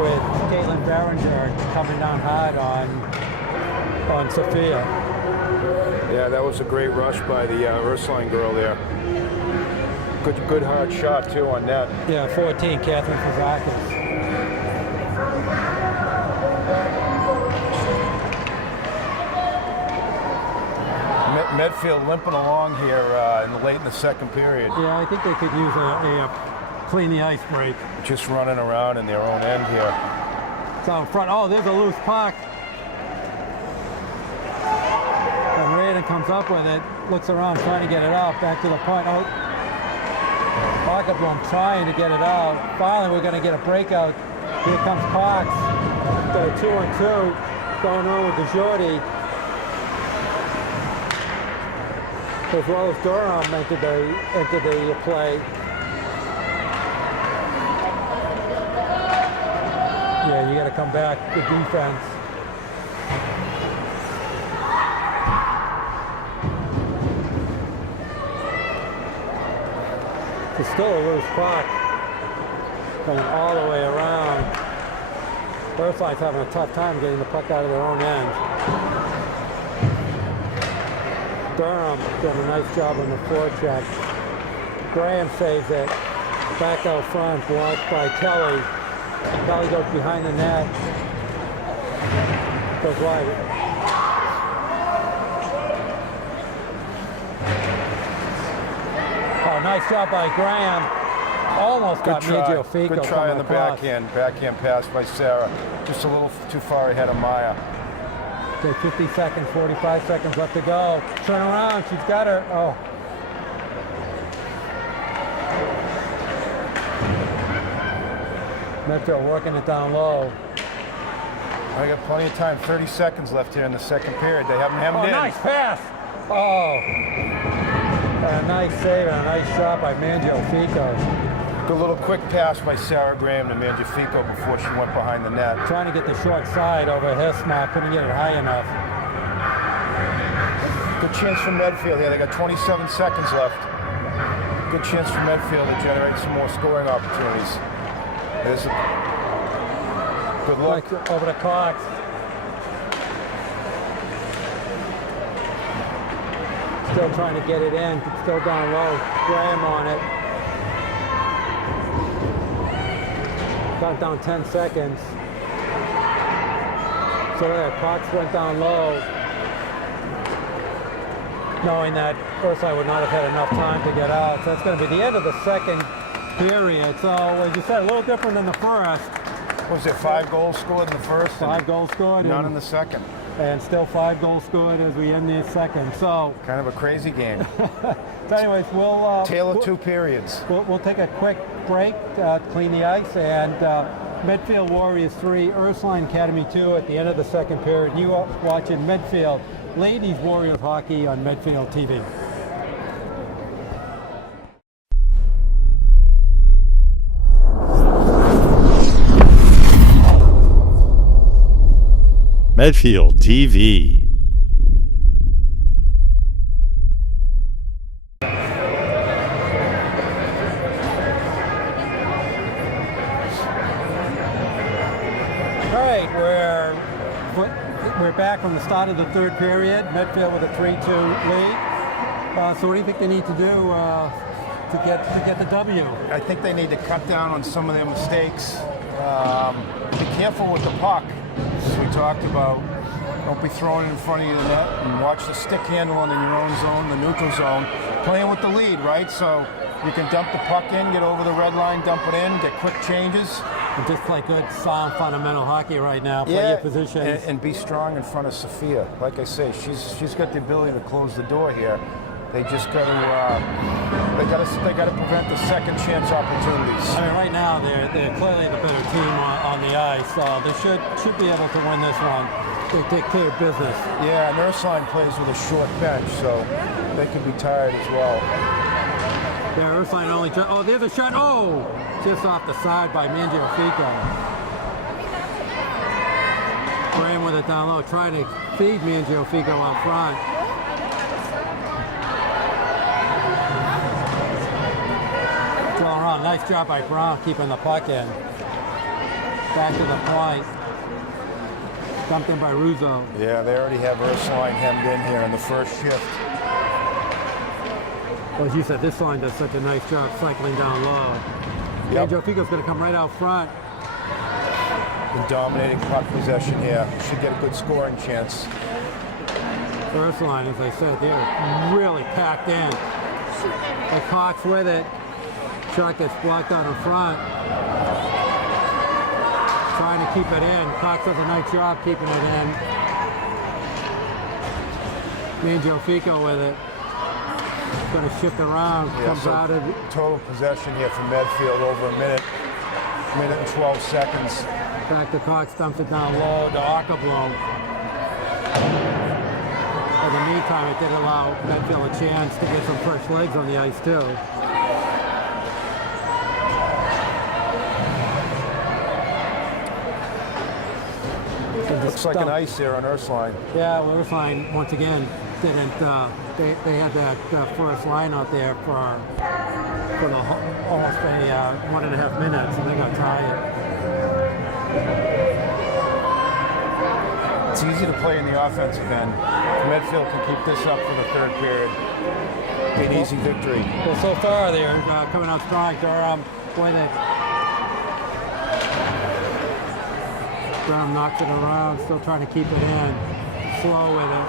with Caitlin Berenger coming down hard on Sophia. Yeah, that was a great rush by the Ursuline girl there. Good hard shot too on net. Yeah, 14, Catherine Suzakis. Medfield limping along here late in the second period. Yeah, I think they could use a clean the ice break. Just running around in their own end here. So in front, oh, there's a loose puck. And Raiden comes up with it, looks around trying to get it out, back to the point. Oh, Pocketblom trying to get it out. Finally, we're going to get a breakout. Here comes Cox. Got a 2-on-2 going on with DeJordi. As well as Durham entered the play. Yeah, you got to come back to defense. It's still a loose puck going all the way around. Ursuline's having a tough time getting the puck out of their own end. Durham doing a nice job on the forecheck. Graham saves it. Back out front, blocked by Kelly. Kelly goes behind the net. Goes wide. Oh, nice job by Graham. Almost got Medfield. Good try on the backhand pass by Sarah. Just a little too far ahead of Maya. Okay, 50 seconds, 45 seconds left to go. Turn around, she's got her. Oh. Medfield working it down low. I got plenty of time, 30 seconds left here in the second period. They haven't hemmed in. Nice pass. Oh. And a nice save and a nice shot by Mangiafico. Good little quick pass by Sarah Graham to Mangiafico before she went behind the net. Trying to get the short side over Hisma, couldn't get it high enough. Good chance for Medfield here. They got 27 seconds left. Good chance for Medfield to generate some more scoring opportunities. There's a good look. Over to Cox. Still trying to get it in, still down low. Graham on it. Got down 10 seconds. So there, Cox went down low, knowing that Ursuline would not have had enough time to get out. So that's going to be the end of the second period. So, as you said, a little different than the first. Was it 5 goals scored in the first? 5 goals scored. None in the second. And still 5 goals scored as we end the second. So kind of a crazy game. So anyways, we'll tale of 2 periods. We'll take a quick break, clean the ice, and Medfield Warriors 3, Ursuline Academy 2 at the end of the second period. You are watching Medfield Ladies Warriors Hockey on Medfield TV. Medfield TV. All right, we're back from the start of the third period. Medfield with a 3-2 lead. So what do you think they need to do to get the W? I think they need to cut down on some of their mistakes. Be careful with the puck. As we talked about, don't be throwing it in front of you net, and watch the stick handling in your own zone, the neutral zone. Playing with the lead, right? So you can dump the puck in, get over the red line, dump it in, get quick changes. And just like good, sound, fundamental hockey right now. Play your positions. And be strong in front of Sophia. Like I say, she's got the ability to close the door here. They just got to they got to prevent the second chance opportunities. I mean, right now they're clearly the better team on the ice. They should be able to win this one. They take care of business. Yeah, and Ursuline plays with a short bench, so they could be tired as well. Yeah, Ursuline only. Oh, the other shot. Oh, just off the side by Mangiafico. Graham with it down low, trying to feed Mangiafico out front. Going around. Nice job by Brown keeping the puck in. Back to the point. Dumped in by Russo. Yeah, they already have Ursuline hemmed in here in the first shift. Well, as you said, this line does such a nice job cycling down low. Yep. Mangiafico's going to come right out front. And dominating puck possession here. Should get a good scoring chance. Ursuline, as I said, they're really packed in. And Cox with it. Shot gets blocked out in front. Trying to keep it in. Cox does a nice job keeping it in. Mangiafico with it. Going to shift around. Yeah, Comes so out of total possession here for Medfield over a minute and 12 seconds. back to Cox, dumps it down low to Ackerblom. In the meantime, it did allow Medfield a chance to get some fresh legs on the ice too. Looks like an ice there on Ursuline. Yeah, well, Ursuline once again didn't. They had that first line out there for almost 1.5 minutes, and they got tired. It's easy to play in the offensive end. Medfield can keep this up for the third period. Be an easy victory. Well, so far they're coming out strong. Durham, Durham knocks it around, still trying to keep it in. Slow with it.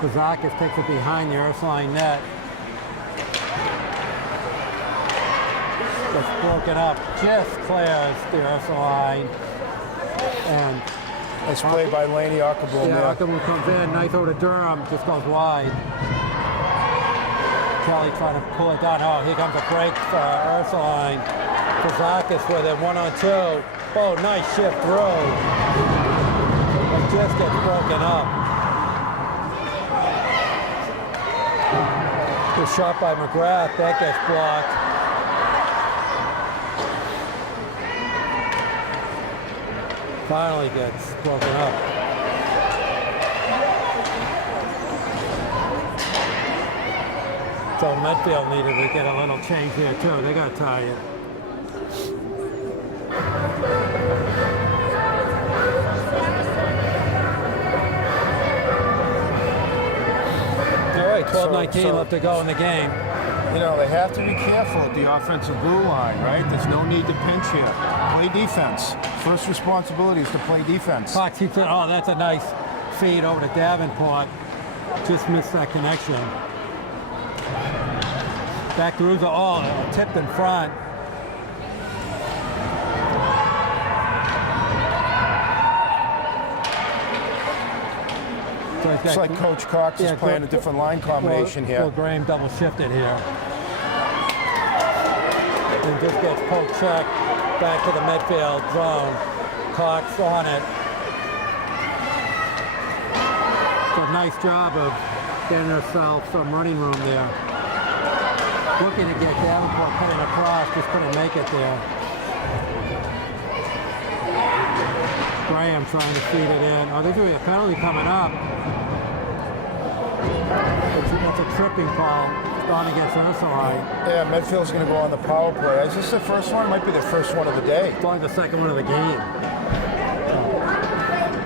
Kazakis takes it behind the Ursuline net. Gets broken up, just clears the Ursuline. And Nice play by Laney Ackerblom. yeah, Ackerblom comes in, nice over to Durham, just goes wide. Kelly trying to pull it down. Oh, here comes a break for Ursuline. Kazakis with it, 1-on-2. Oh, nice shift through. It just gets broken up. The shot by McGrath, that gets blocked. Finally gets broken up. So Medfield needed to get a little change here too. They got tired. All right, 12-19 left to go in the game. You know, they have to be careful at the offensive blue line, right? There's no need to pinch here. Play defense. First responsibility is to play defense. Cox keeps it. Oh, that's a nice feed over to Davenport. Just missed that connection. Back to Russo. Oh, tipped in front. So It's like Coach Cox is playing a different line combination here. Will Graham double shifted here. And just gets poke check back to the midfield zone. Cox on it. So nice job of getting herself some running room there. Looking to get Davenport cutting across, just couldn't make it there. Graham trying to feed it in. Oh, there's going to be a penalty coming up. That's a tripping call on against Ursuline. Yeah, Medfield's going to go on the power play. Is this the first one? It might be the first one of the day. It's only the second one of the game.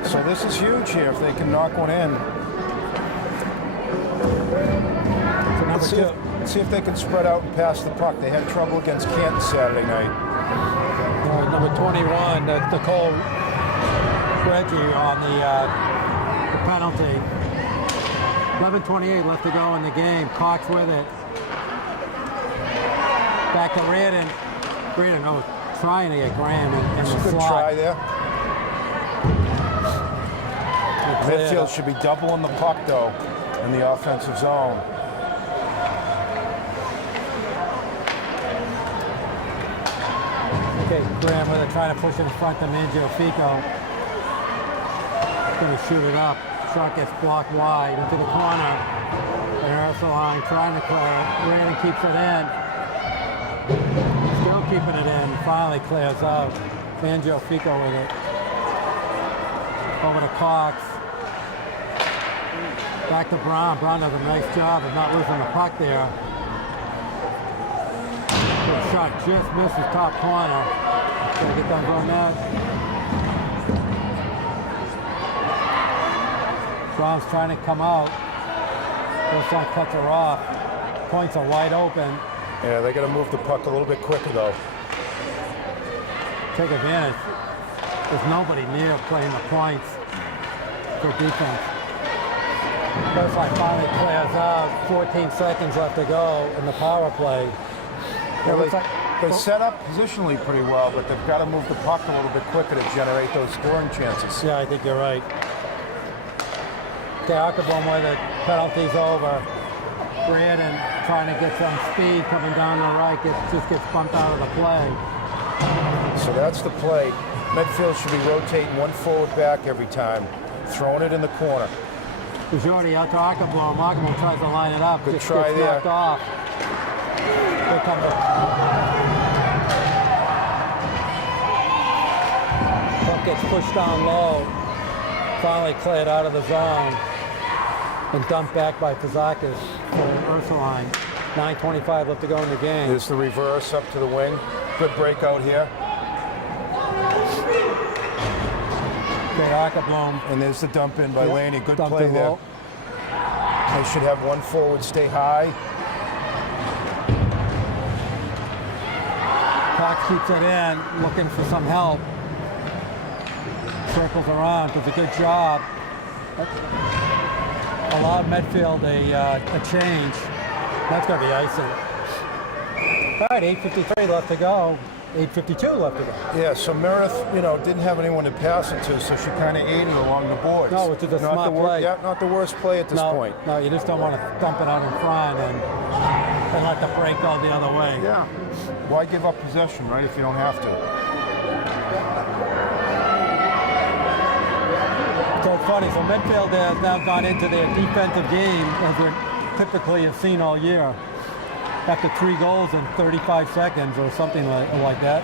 So this is huge here if they can knock one in. So number two. Let's see if they can spread out and pass the puck. They had trouble against Canton Saturday night. Number 21, that's Nicole Reggie on the penalty. 11:28 left to go in the game. Cox with it. Back to Reardon. Reardon, trying to get Graham in the Good slot. try there. Medfield should be doubling the puck, though, in the offensive zone. Okay, Graham with it, trying to push in front to Mangiafico. Going to shoot it up. Shot gets blocked wide into the corner. And Ursuline trying to clear it. Brandon keeps it in. Still keeping it in. Finally clears out. Mangiafico with it. Over to Cox. Back to Brown. Brown does a nice job of not losing the puck there. Good shot just misses top corner. Gotta get done on that. Brown's trying to come out. Ursuline cuts her off. Points are wide open. Yeah, they got to move the puck a little bit quicker, though. Take advantage. There's nobody near playing the points for defense. Ursuline finally clears out. 14 seconds left to go in the power play. They set up positionally pretty well, but they've got to move the puck a little bit quicker to generate those scoring chances. Yeah, I think you're right. Okay, Ackerbohm with it. Penalty's over. Brandon trying to get some speed coming down the right. Just gets bumped out of the play. So that's the play. Medfield should be rotating one forward back every time, throwing it in the corner. Jordy out to Ackerbohm. Ackerbohm tries to line it up. Good just try gets there. knocked off. Here comes it. Puck gets pushed down low. Finally cleared out of the zone. And dumped back by Pazakis for Ursuline. 9:25 left to go in the game. There's the reverse up to the wing. Good breakout here. Okay, Ackerbohm. And there's the dump in by Laney. Good Dumped play it there. low. They should have one forward stay high. Cox keeps it in, looking for some help. Circles around, does a good job. Allowed Medfield a change. That's going to be icing. All right, 8:53 left to go. 8:52 left to go. Yeah, so Meredith, didn't have anyone to pass it to, so she kind of ate it along the boards. No, which is a smart play. Yeah, not the worst play at this point. No, you just don't want to dump it out in front and let the break go the other way. Yeah. Why give up possession, right, if you don't have to? So it's funny. So Medfield has now gone into their defensive game as we typically have seen all year. After 3 goals in 35 seconds or something like that.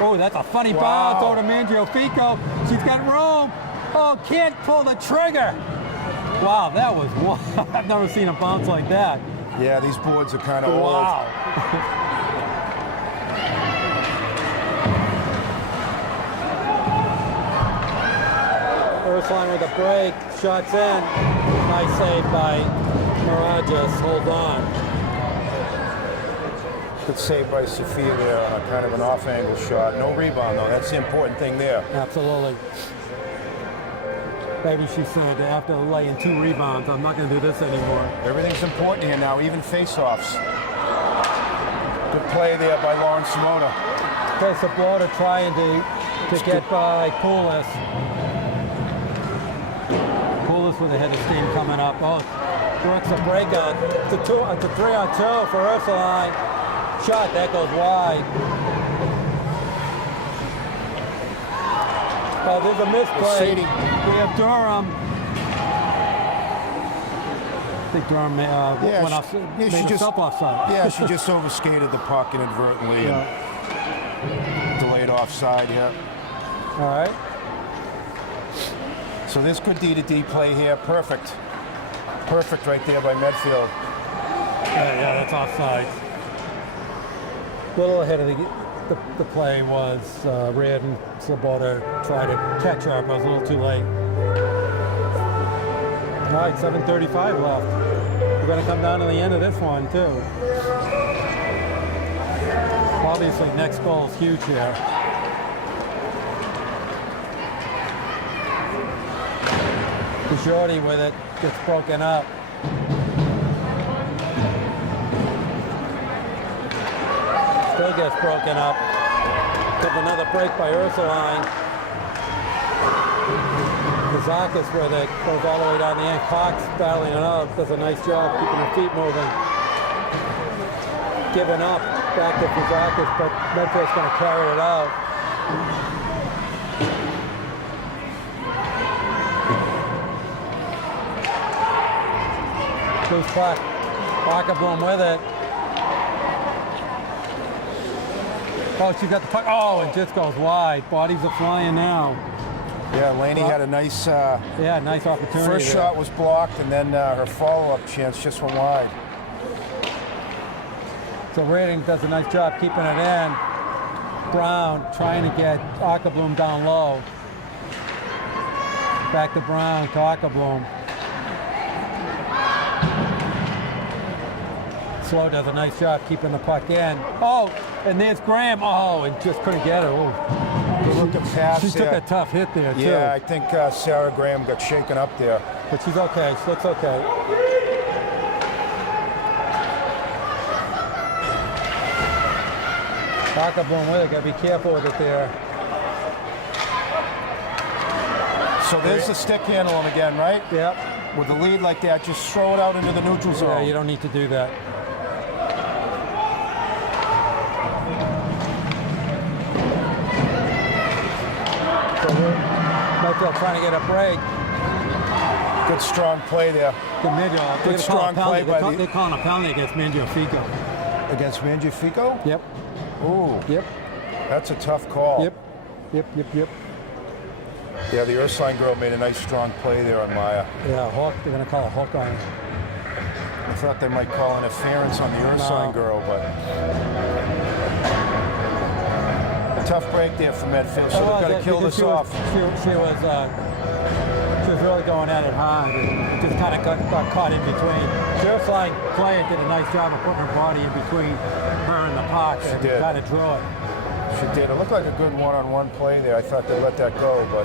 Oh, that's a funny bounce over to Mangiafico. She's got room. Oh, can't pull the trigger. Wow, that was one. I've never seen a bounce like that. Yeah, these boards are kind of old. Wow. Ursuline with a break. Shots in. Nice save by Mirages. Hold on. Good save by Sophia there on a kind of an off-angle shot. No rebound, though. That's the important thing there. Absolutely. Maybe she said after laying 2 rebounds, I'm not going to do this anymore. Everything's important here now, even face-offs. Good play there by Lauren Simona. Okay, Sablota trying to get by Poulis. Poulis with a head of steam coming up. Oh, works a breakout. It's a 3-on-2 for Ursuline. Shot, that goes wide. Oh, there's a misplay. We have Durham. I think Durham went off, made herself offside. Yeah, she just overskated the puck inadvertently and delayed offside, yeah. All right. So this good D-to-D play here, perfect. Perfect right there by Medfield. Yeah, that's offside. A little ahead of the play was Reardon. Sloboda tried to catch her, but it was a little too late. All right, 7:35 left. We're going to come down to the end of this one, too. Obviously, next goal is huge here. Jordy with it, gets broken up. Still gets broken up. Comes another break by Ursuline. Kazakis with it, goes all the way down the end. Cox battling it out, does a nice job keeping her feet moving. Giving up back to Kazakis, but Medfield's going to carry it out. Loose puck. Ackerblom with it. Oh, she got the puck. Oh, it just goes wide. Bodies are flying now. Yeah, Laney had a nice Yeah, nice opportunity. first there. shot was blocked, and then her follow-up chance just went wide. So Reading does a nice job keeping it in. Brown trying to get Ackerblom down low. Back to Brown to Ackerblom. Slow does a nice job keeping the puck in. Oh, and there's Graham. Oh, and just couldn't get her. Oh. Good looking pass. She took a tough hit there, too. Yeah, I think Sarah Graham got shaken up there. But she's okay. She looks okay. Ackerblom with it. Got to be careful with it there. So there's the stick handling again, right? Yep. With the lead like that, just throw it out into the neutral zone. Yeah, you don't need to do that. So we're Medfield trying to get a break. Good strong play there. Good strong play by the- They're calling a penalty against Mangiafico. Against Mangiafico? Yep. Ooh, Yep. that's a tough call. Yep. Yeah, the Ursuline girl made a nice strong play there on Maya. Yeah, hook. They're going to call a hook on it. I thought they might call interference on the Ursuline girl, but a tough break there for Medfield, so they've got to kill this off. She was really going at it hard and just kind of got caught in between. The Ursuline player did a nice job of putting her body in between her and the puck and did. kind of drew it. She did. It looked like a good one-on-one play there. I thought they let that go, but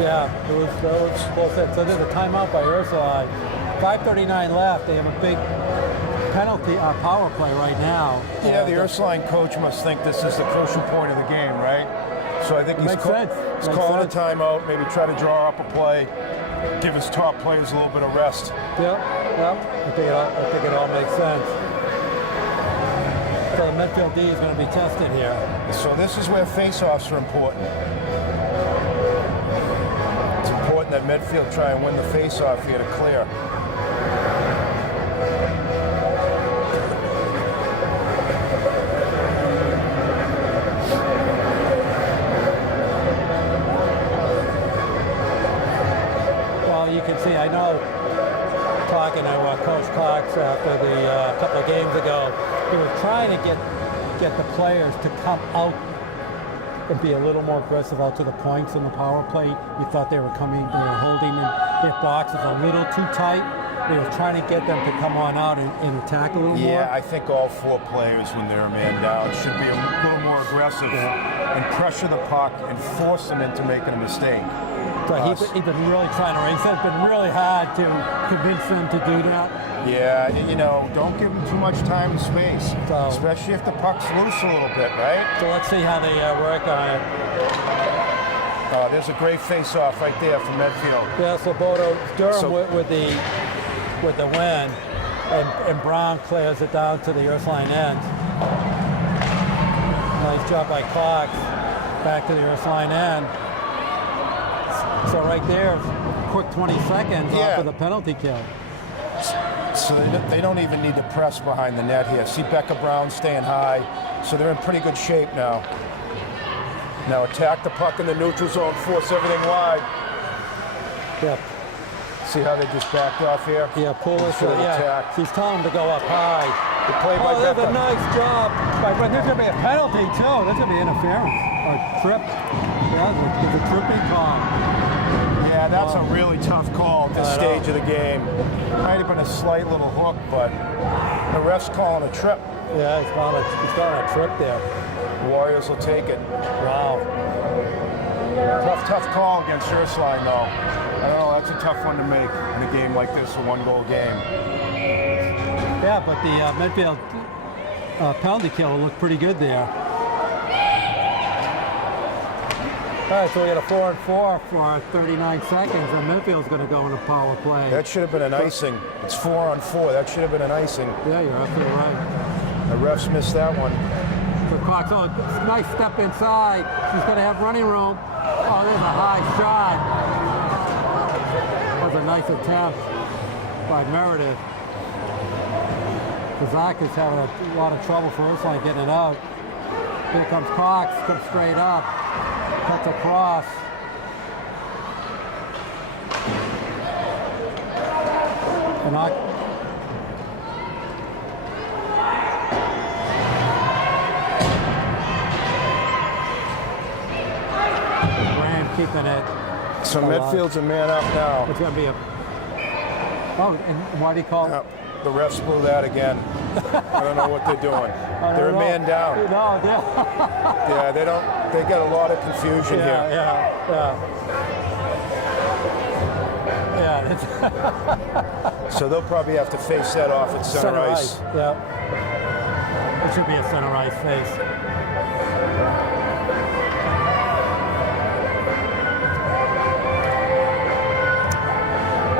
Yeah, that was close. So there's a timeout by Ursuline. 5:39 left. They have a big penalty power play right now. yeah, the Ursuline coach must think this is the crucial point of the game, right? So I think he's Makes sense. he's Makes calling sense. a timeout, maybe try to draw up a play, give his top players a little bit of rest. Yep. I think it all makes sense. So the Medfield D is going to be tested here. So this is where face-offs are important. It's important that Medfield try and win the face-off here to clear. Well, you can see, I know, talking to Coach Cox after the couple of games ago, he was trying to get the players to come out and be a little more aggressive out to the points in the power play. You thought they were holding their boxes a little too tight. They were trying to get them to come on out and attack a little more. Yeah, I think all four players, when they're a man down, should be a little more aggressive and pressure the puck and force them into making a mistake. So he's been really trying to race. It's been really hard to convince them to do that. Yeah, you know, don't give them too much time and space, So- especially if the puck's loose a little bit, right? So let's see how they work on it. Oh, there's a great face-off right there from Medfield. Yeah, so Bodo Durham So- with the win, and Brown clears it down to the Ursuline end. Nice job by Cox, back to the Ursuline end. So right there, quick 20 seconds Yeah. off of the penalty kill. So they don't even need to press behind the net here. See Becca Brown staying high, so they're in pretty good shape now. Now attack the puck in the neutral zone, force everything wide. Yeah, See how they just backed off here? yeah, pull this. Should have Yeah, attacked. she's telling him to go up high. The play by Oh, that's Becca. a nice job. But there's going to be a penalty, too. There's going to be interference. A trip. Yeah, it's a tripping call. Yeah, that's a really tough call at this I know. stage of the game. Might have been a slight little hook, but the ref's calling a trip. Yeah, he's got a trip there. Warriors will take it. Wow. Tough call against Ursuline, though. I don't know, that's a tough one to make in a game like this, a one-goal game. Yeah, but the Medfield penalty kill looked pretty good there. All right, so we got a 4-on-4 for 39 seconds, and Medfield's going to go in a power play. That should have been an icing. It's 4-on-4. That should have been an icing. Yeah, you're absolutely right. The refs missed that one. So Cox, oh, nice step inside. She's going to have running room. Oh, there's a high shot. That was a nice attempt by Meredith. Kazak is having a lot of trouble for Ursuline getting it out. Here comes Cox, comes straight up, cuts across. And Graham keeping it. So Medfield's a man up now. It's going to be a... Oh, and why do you call it? The refs blew that again. I don't know what they're doing. They're a man down. No, Yeah, they don't. They got a lot of confusion here. Yeah. So they'll probably have to face that off at center ice. Yeah. It should be a center ice face.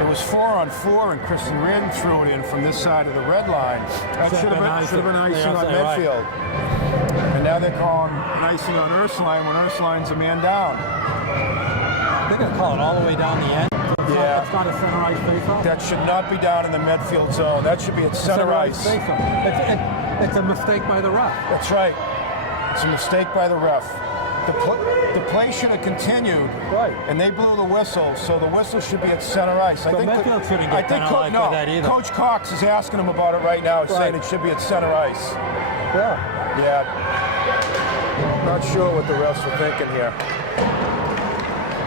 It was 4-on-4, and Kristen Reardon threw it in from this side of the red line. That should have been icing on Medfield. Right. And now they're calling an icing on Ursuline when Ursuline's a man down. They're going to call it all the way down the end. Yeah. It's not a center ice face-off. That should not be down in the Medfield zone. That should be at center ice. It's a mistake by the ref. That's right. It's a mistake by the ref. The play should have continued, right? And they blew the whistle, so the whistle should be at center ice. I think Medfield shouldn't get penalized by that either. Coach Cox is asking him about it right now, saying it should be at center ice. Yeah. Not sure what the refs are thinking here.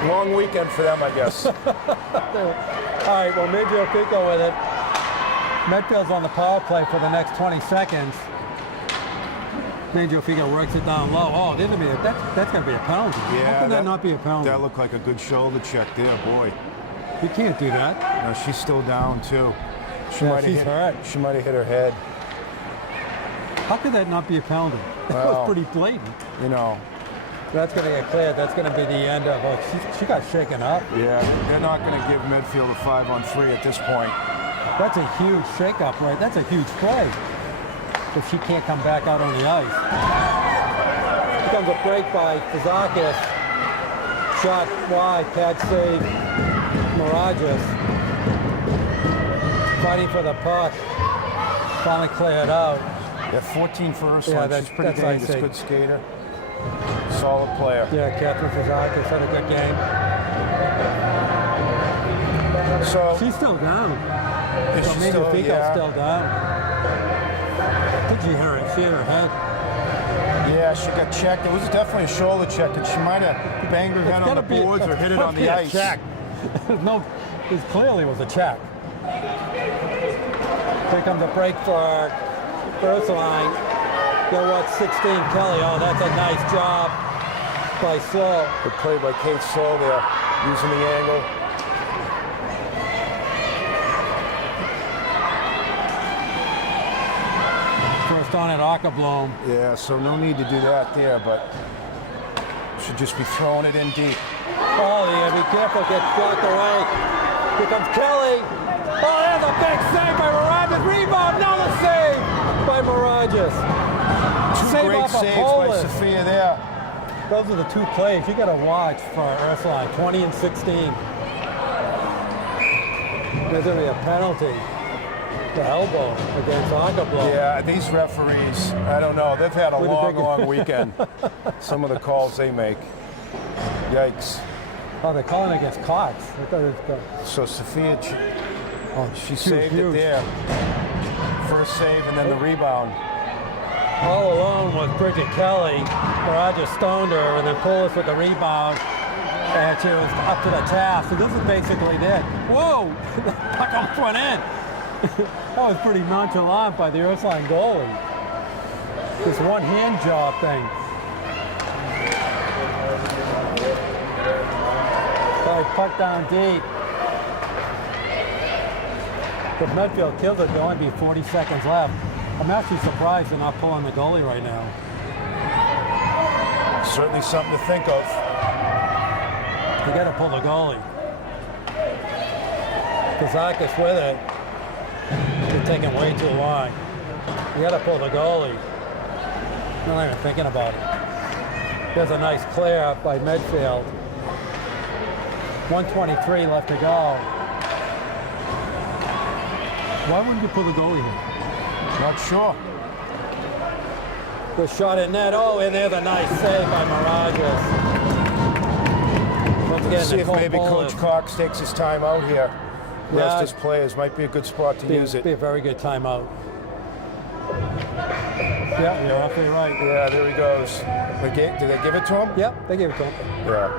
Long weekend for them, I guess. All right, well, Medfield could go with it. Medfield's on the power play for the next 20 seconds. Major Figo works it down low. Oh, that's going to be a penalty. Yeah, how can that not be a penalty? That looked like a good shoulder check there, boy. You can't do that. No, she's still down, too. She's hurt. She might have hit her head. How could that not be a penalty? That was pretty blatant. You know. That's going to get cleared. That's going to be the end of it. She got shaken up. Yeah, they're not going to give Medfield a 5-on-3 at this point. That's a huge shake-up, right? That's a huge play. If she can't come back out on the ice. Here comes a break by Kazakis. Shot wide, pad save, Mirages. Fighting for the puck. Finally cleared out. Yeah, 14 for Ursuline. Yeah, that's she's pretty dangerous. Good skater. Solid player. Yeah, Catherine Kazakis had a good game. So she's still down. Is so she maybe still, Fico's still down. Did you hear it? She hit her head. Yeah, she got checked. It was definitely a shoulder check, and she might have banged her head on the boards or hit it on the ice. Check. No, it clearly was a check. Here comes a break for Ursuline. Go what? 16 Kelly. Oh, that's a nice job by Slow. Good play by Kate Slow there, using the angle. First on at Ackerblom. Yeah, so no need to do that there, but should just be throwing it in deep. Oh, yeah, be careful, gets blocked away. Here comes Kelly. Oh, there's a big save by Mirages. Rebound, another save by Mirages. Two great saves by Sophia there. Those are the two plays you got to watch for Ursuline, 20 and 16. There's going to be a penalty. The elbow against Ackerblom. Yeah, these referees, I don't know. They've had a long weekend. Some of the calls they make. Yikes. Oh, they're calling against Cox. I thought it was so Sophia, she saved it there. First save and then the rebound. All alone was Bridget Kelly. Mirages stoned her and then Poulos with the rebound. And she was up to the task. So this is basically it. Whoa! The puck almost went in. That was pretty nonchalant by the Ursuline goalie. This one hand job thing. Puck down deep. If Medfield kills it, there'll only be 40 seconds left. I'm actually surprised they're not pulling the goalie right now. Certainly something to think of. You got to pull the goalie. Kazakis with it. You're taking way too long. You got to pull the goalie. You're not even thinking about it. There's a nice clear by Medfield. 1:23 left to go. Why wouldn't you pull the goalie here? Not sure. The shot in net. Oh, and there's a nice save by Mirages. Once again, Let's see if Nicole maybe Boland. Coach Cox takes his time out here. Yeah. Rest his players. Might be a good spot to use it. Be a very good timeout. Yeah, you're awfully right. Yeah, there he goes. Did they give it to him? Yep, they gave it to him. Yeah.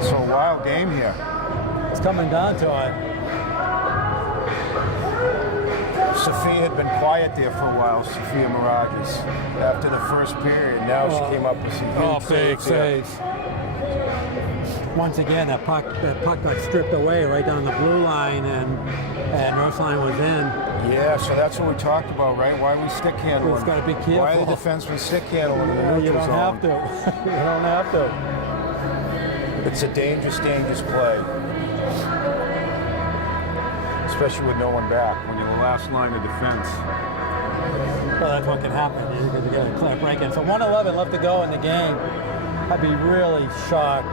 So a wild game here. It's coming down to it. Sophia had been quiet there for a while, Sophia Mirages, after the first period. Now she came up with some huge Big saves there. saves. Once again, that puck got stripped away right down the blue line, and Ursuline was in. Yeah, so that's what we talked about, right? Why are we stick handling? It's gotta be careful. Why are the defensemen stick handling in the neutral You don't zone? have to. You don't have to. It's a dangerous, dangerous play. Especially with no one back, when you're the last line of defense. Well, that's what can happen. You get a clear break in. So 1:11 left to go in the game. I'd be really shocked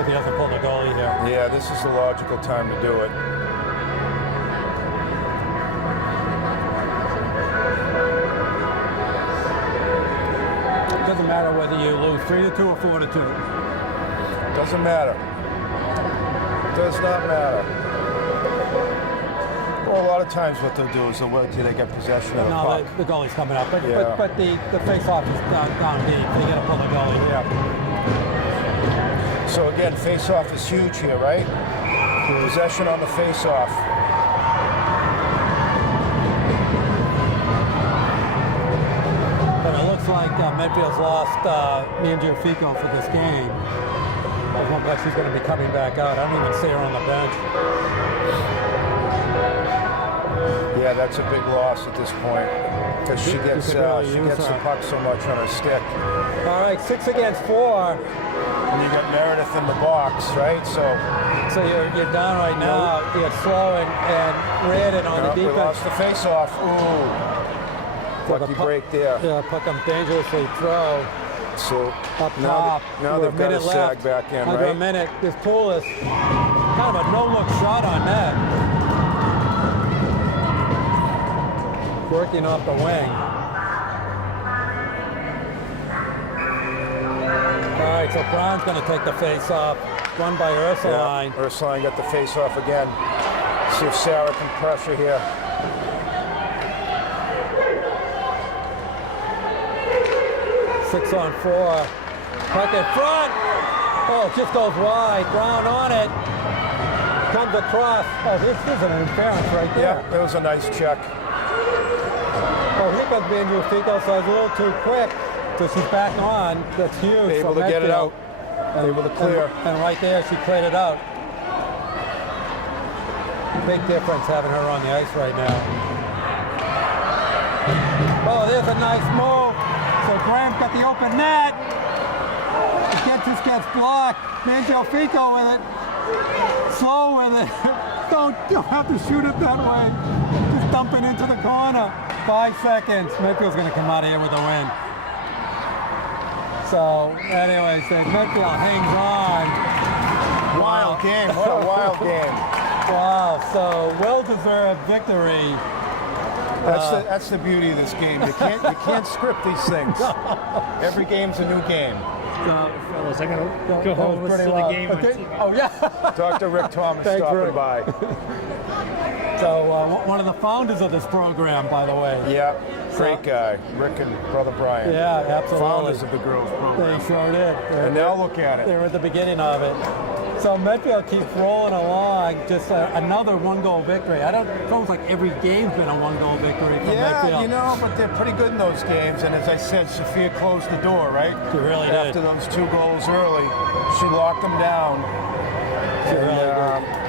if he doesn't pull the goalie here. Yeah, this is the logical time to do it. It doesn't matter whether you lose 3-2 or 4-2. Doesn't matter. Does not matter. Well, a lot of times what they'll do is they'll wait till they get possession of the No, puck. the goalie's coming up, but Yeah. but the face-off is down deep. They got to pull the goalie here. So again, face-off is huge here, right? Possession on the face-off. But it looks like Medfield's lost me and Fico for this game. It looks like she's going to be coming back out. I don't even see her on the bench. Yeah, that's a big loss at this point because she gets could really use the her. puck so much on her stick. All right, 6 against 4. And you got Meredith in the box, right? So you're down right now. You're slow and Reardon on the we defense. lost the face-off. Ooh, lucky break there. Yeah, puck them dangerously throw. So Up now, top. now with they've got to minute sag left. back in, Under a right? minute. This pool is kind of a no-look shot on net. Working off the wing. All right, so Brown's going to take the face off. Won by Ursuline. Yeah, Ursuline got the face-off again. See if Sarah can pressure here. Six on 4. Puck in front. Oh, it just goes wide. Brown on it. Comes across. Oh, this is an interference right there. Yeah, that was a nice check. Oh, here comes Benju Fico, so I was a little too quick. So she's back on. That's huge. Able for to get it Medfield. out. Able to clear. And right there, she cleared it out. Big difference having her on the ice right now. Oh, there's a nice move. So Graham's got the open net. Just gets blocked. Benjo Fico with it. Slow with it. Don't have to shoot it that way. Just dump it into the corner. 5 seconds. Medfield's going to come out of here with a win. So, anyways, Medfield hangs on. Wild game. What a wild game. Wow. So, well-deserved victory. That's the beauty of this game. You can't script these things. Every game's a new game. Fellas, I gotta go home and Pretty see well. the game. Okay. Oh, yeah. Dr. Rick Thomas Thanks, stopping Rick. by. So, one of the founders of this program, by the way. Yeah, great guy. Rick and Brother Brian. Yeah, absolutely. Founders of the girls program. They sure did. And now look at They it. were at the beginning of it. So Medfield keeps rolling along, just another one-goal victory. It feels like every game's been a one-goal victory for Medfield. Yeah, you know, but they're pretty good in those games. And as I said, Sophia closed the door, right? She really After did. those 2 goals early, she locked them down. She really did.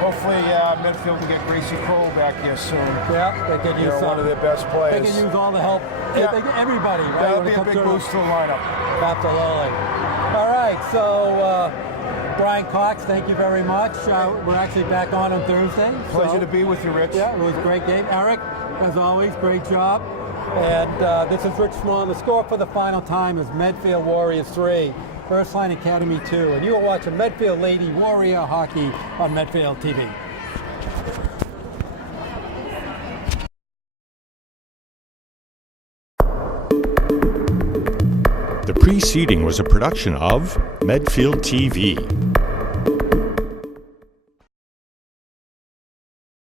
Hopefully, Medfield can get Gracie Cole back here soon. Yeah, they could use One of their best They players. can use all the help I think everybody, right? That'll when be it a comes big to- boost to the lineup. Absolutely. All right, so Brian Cox, thank you very much. We're actually back on Thursday. Pleasure to be with you, Rich. Yeah, it was a great game. Eric, as always, great job. And this is Rich Small. The score for the final time is Medfield Warriors 3, Ursuline Academy 2. And you are watching Medfield Lady Warrior Hockey on Medfield TV. The preceding was a production of Medfield TV.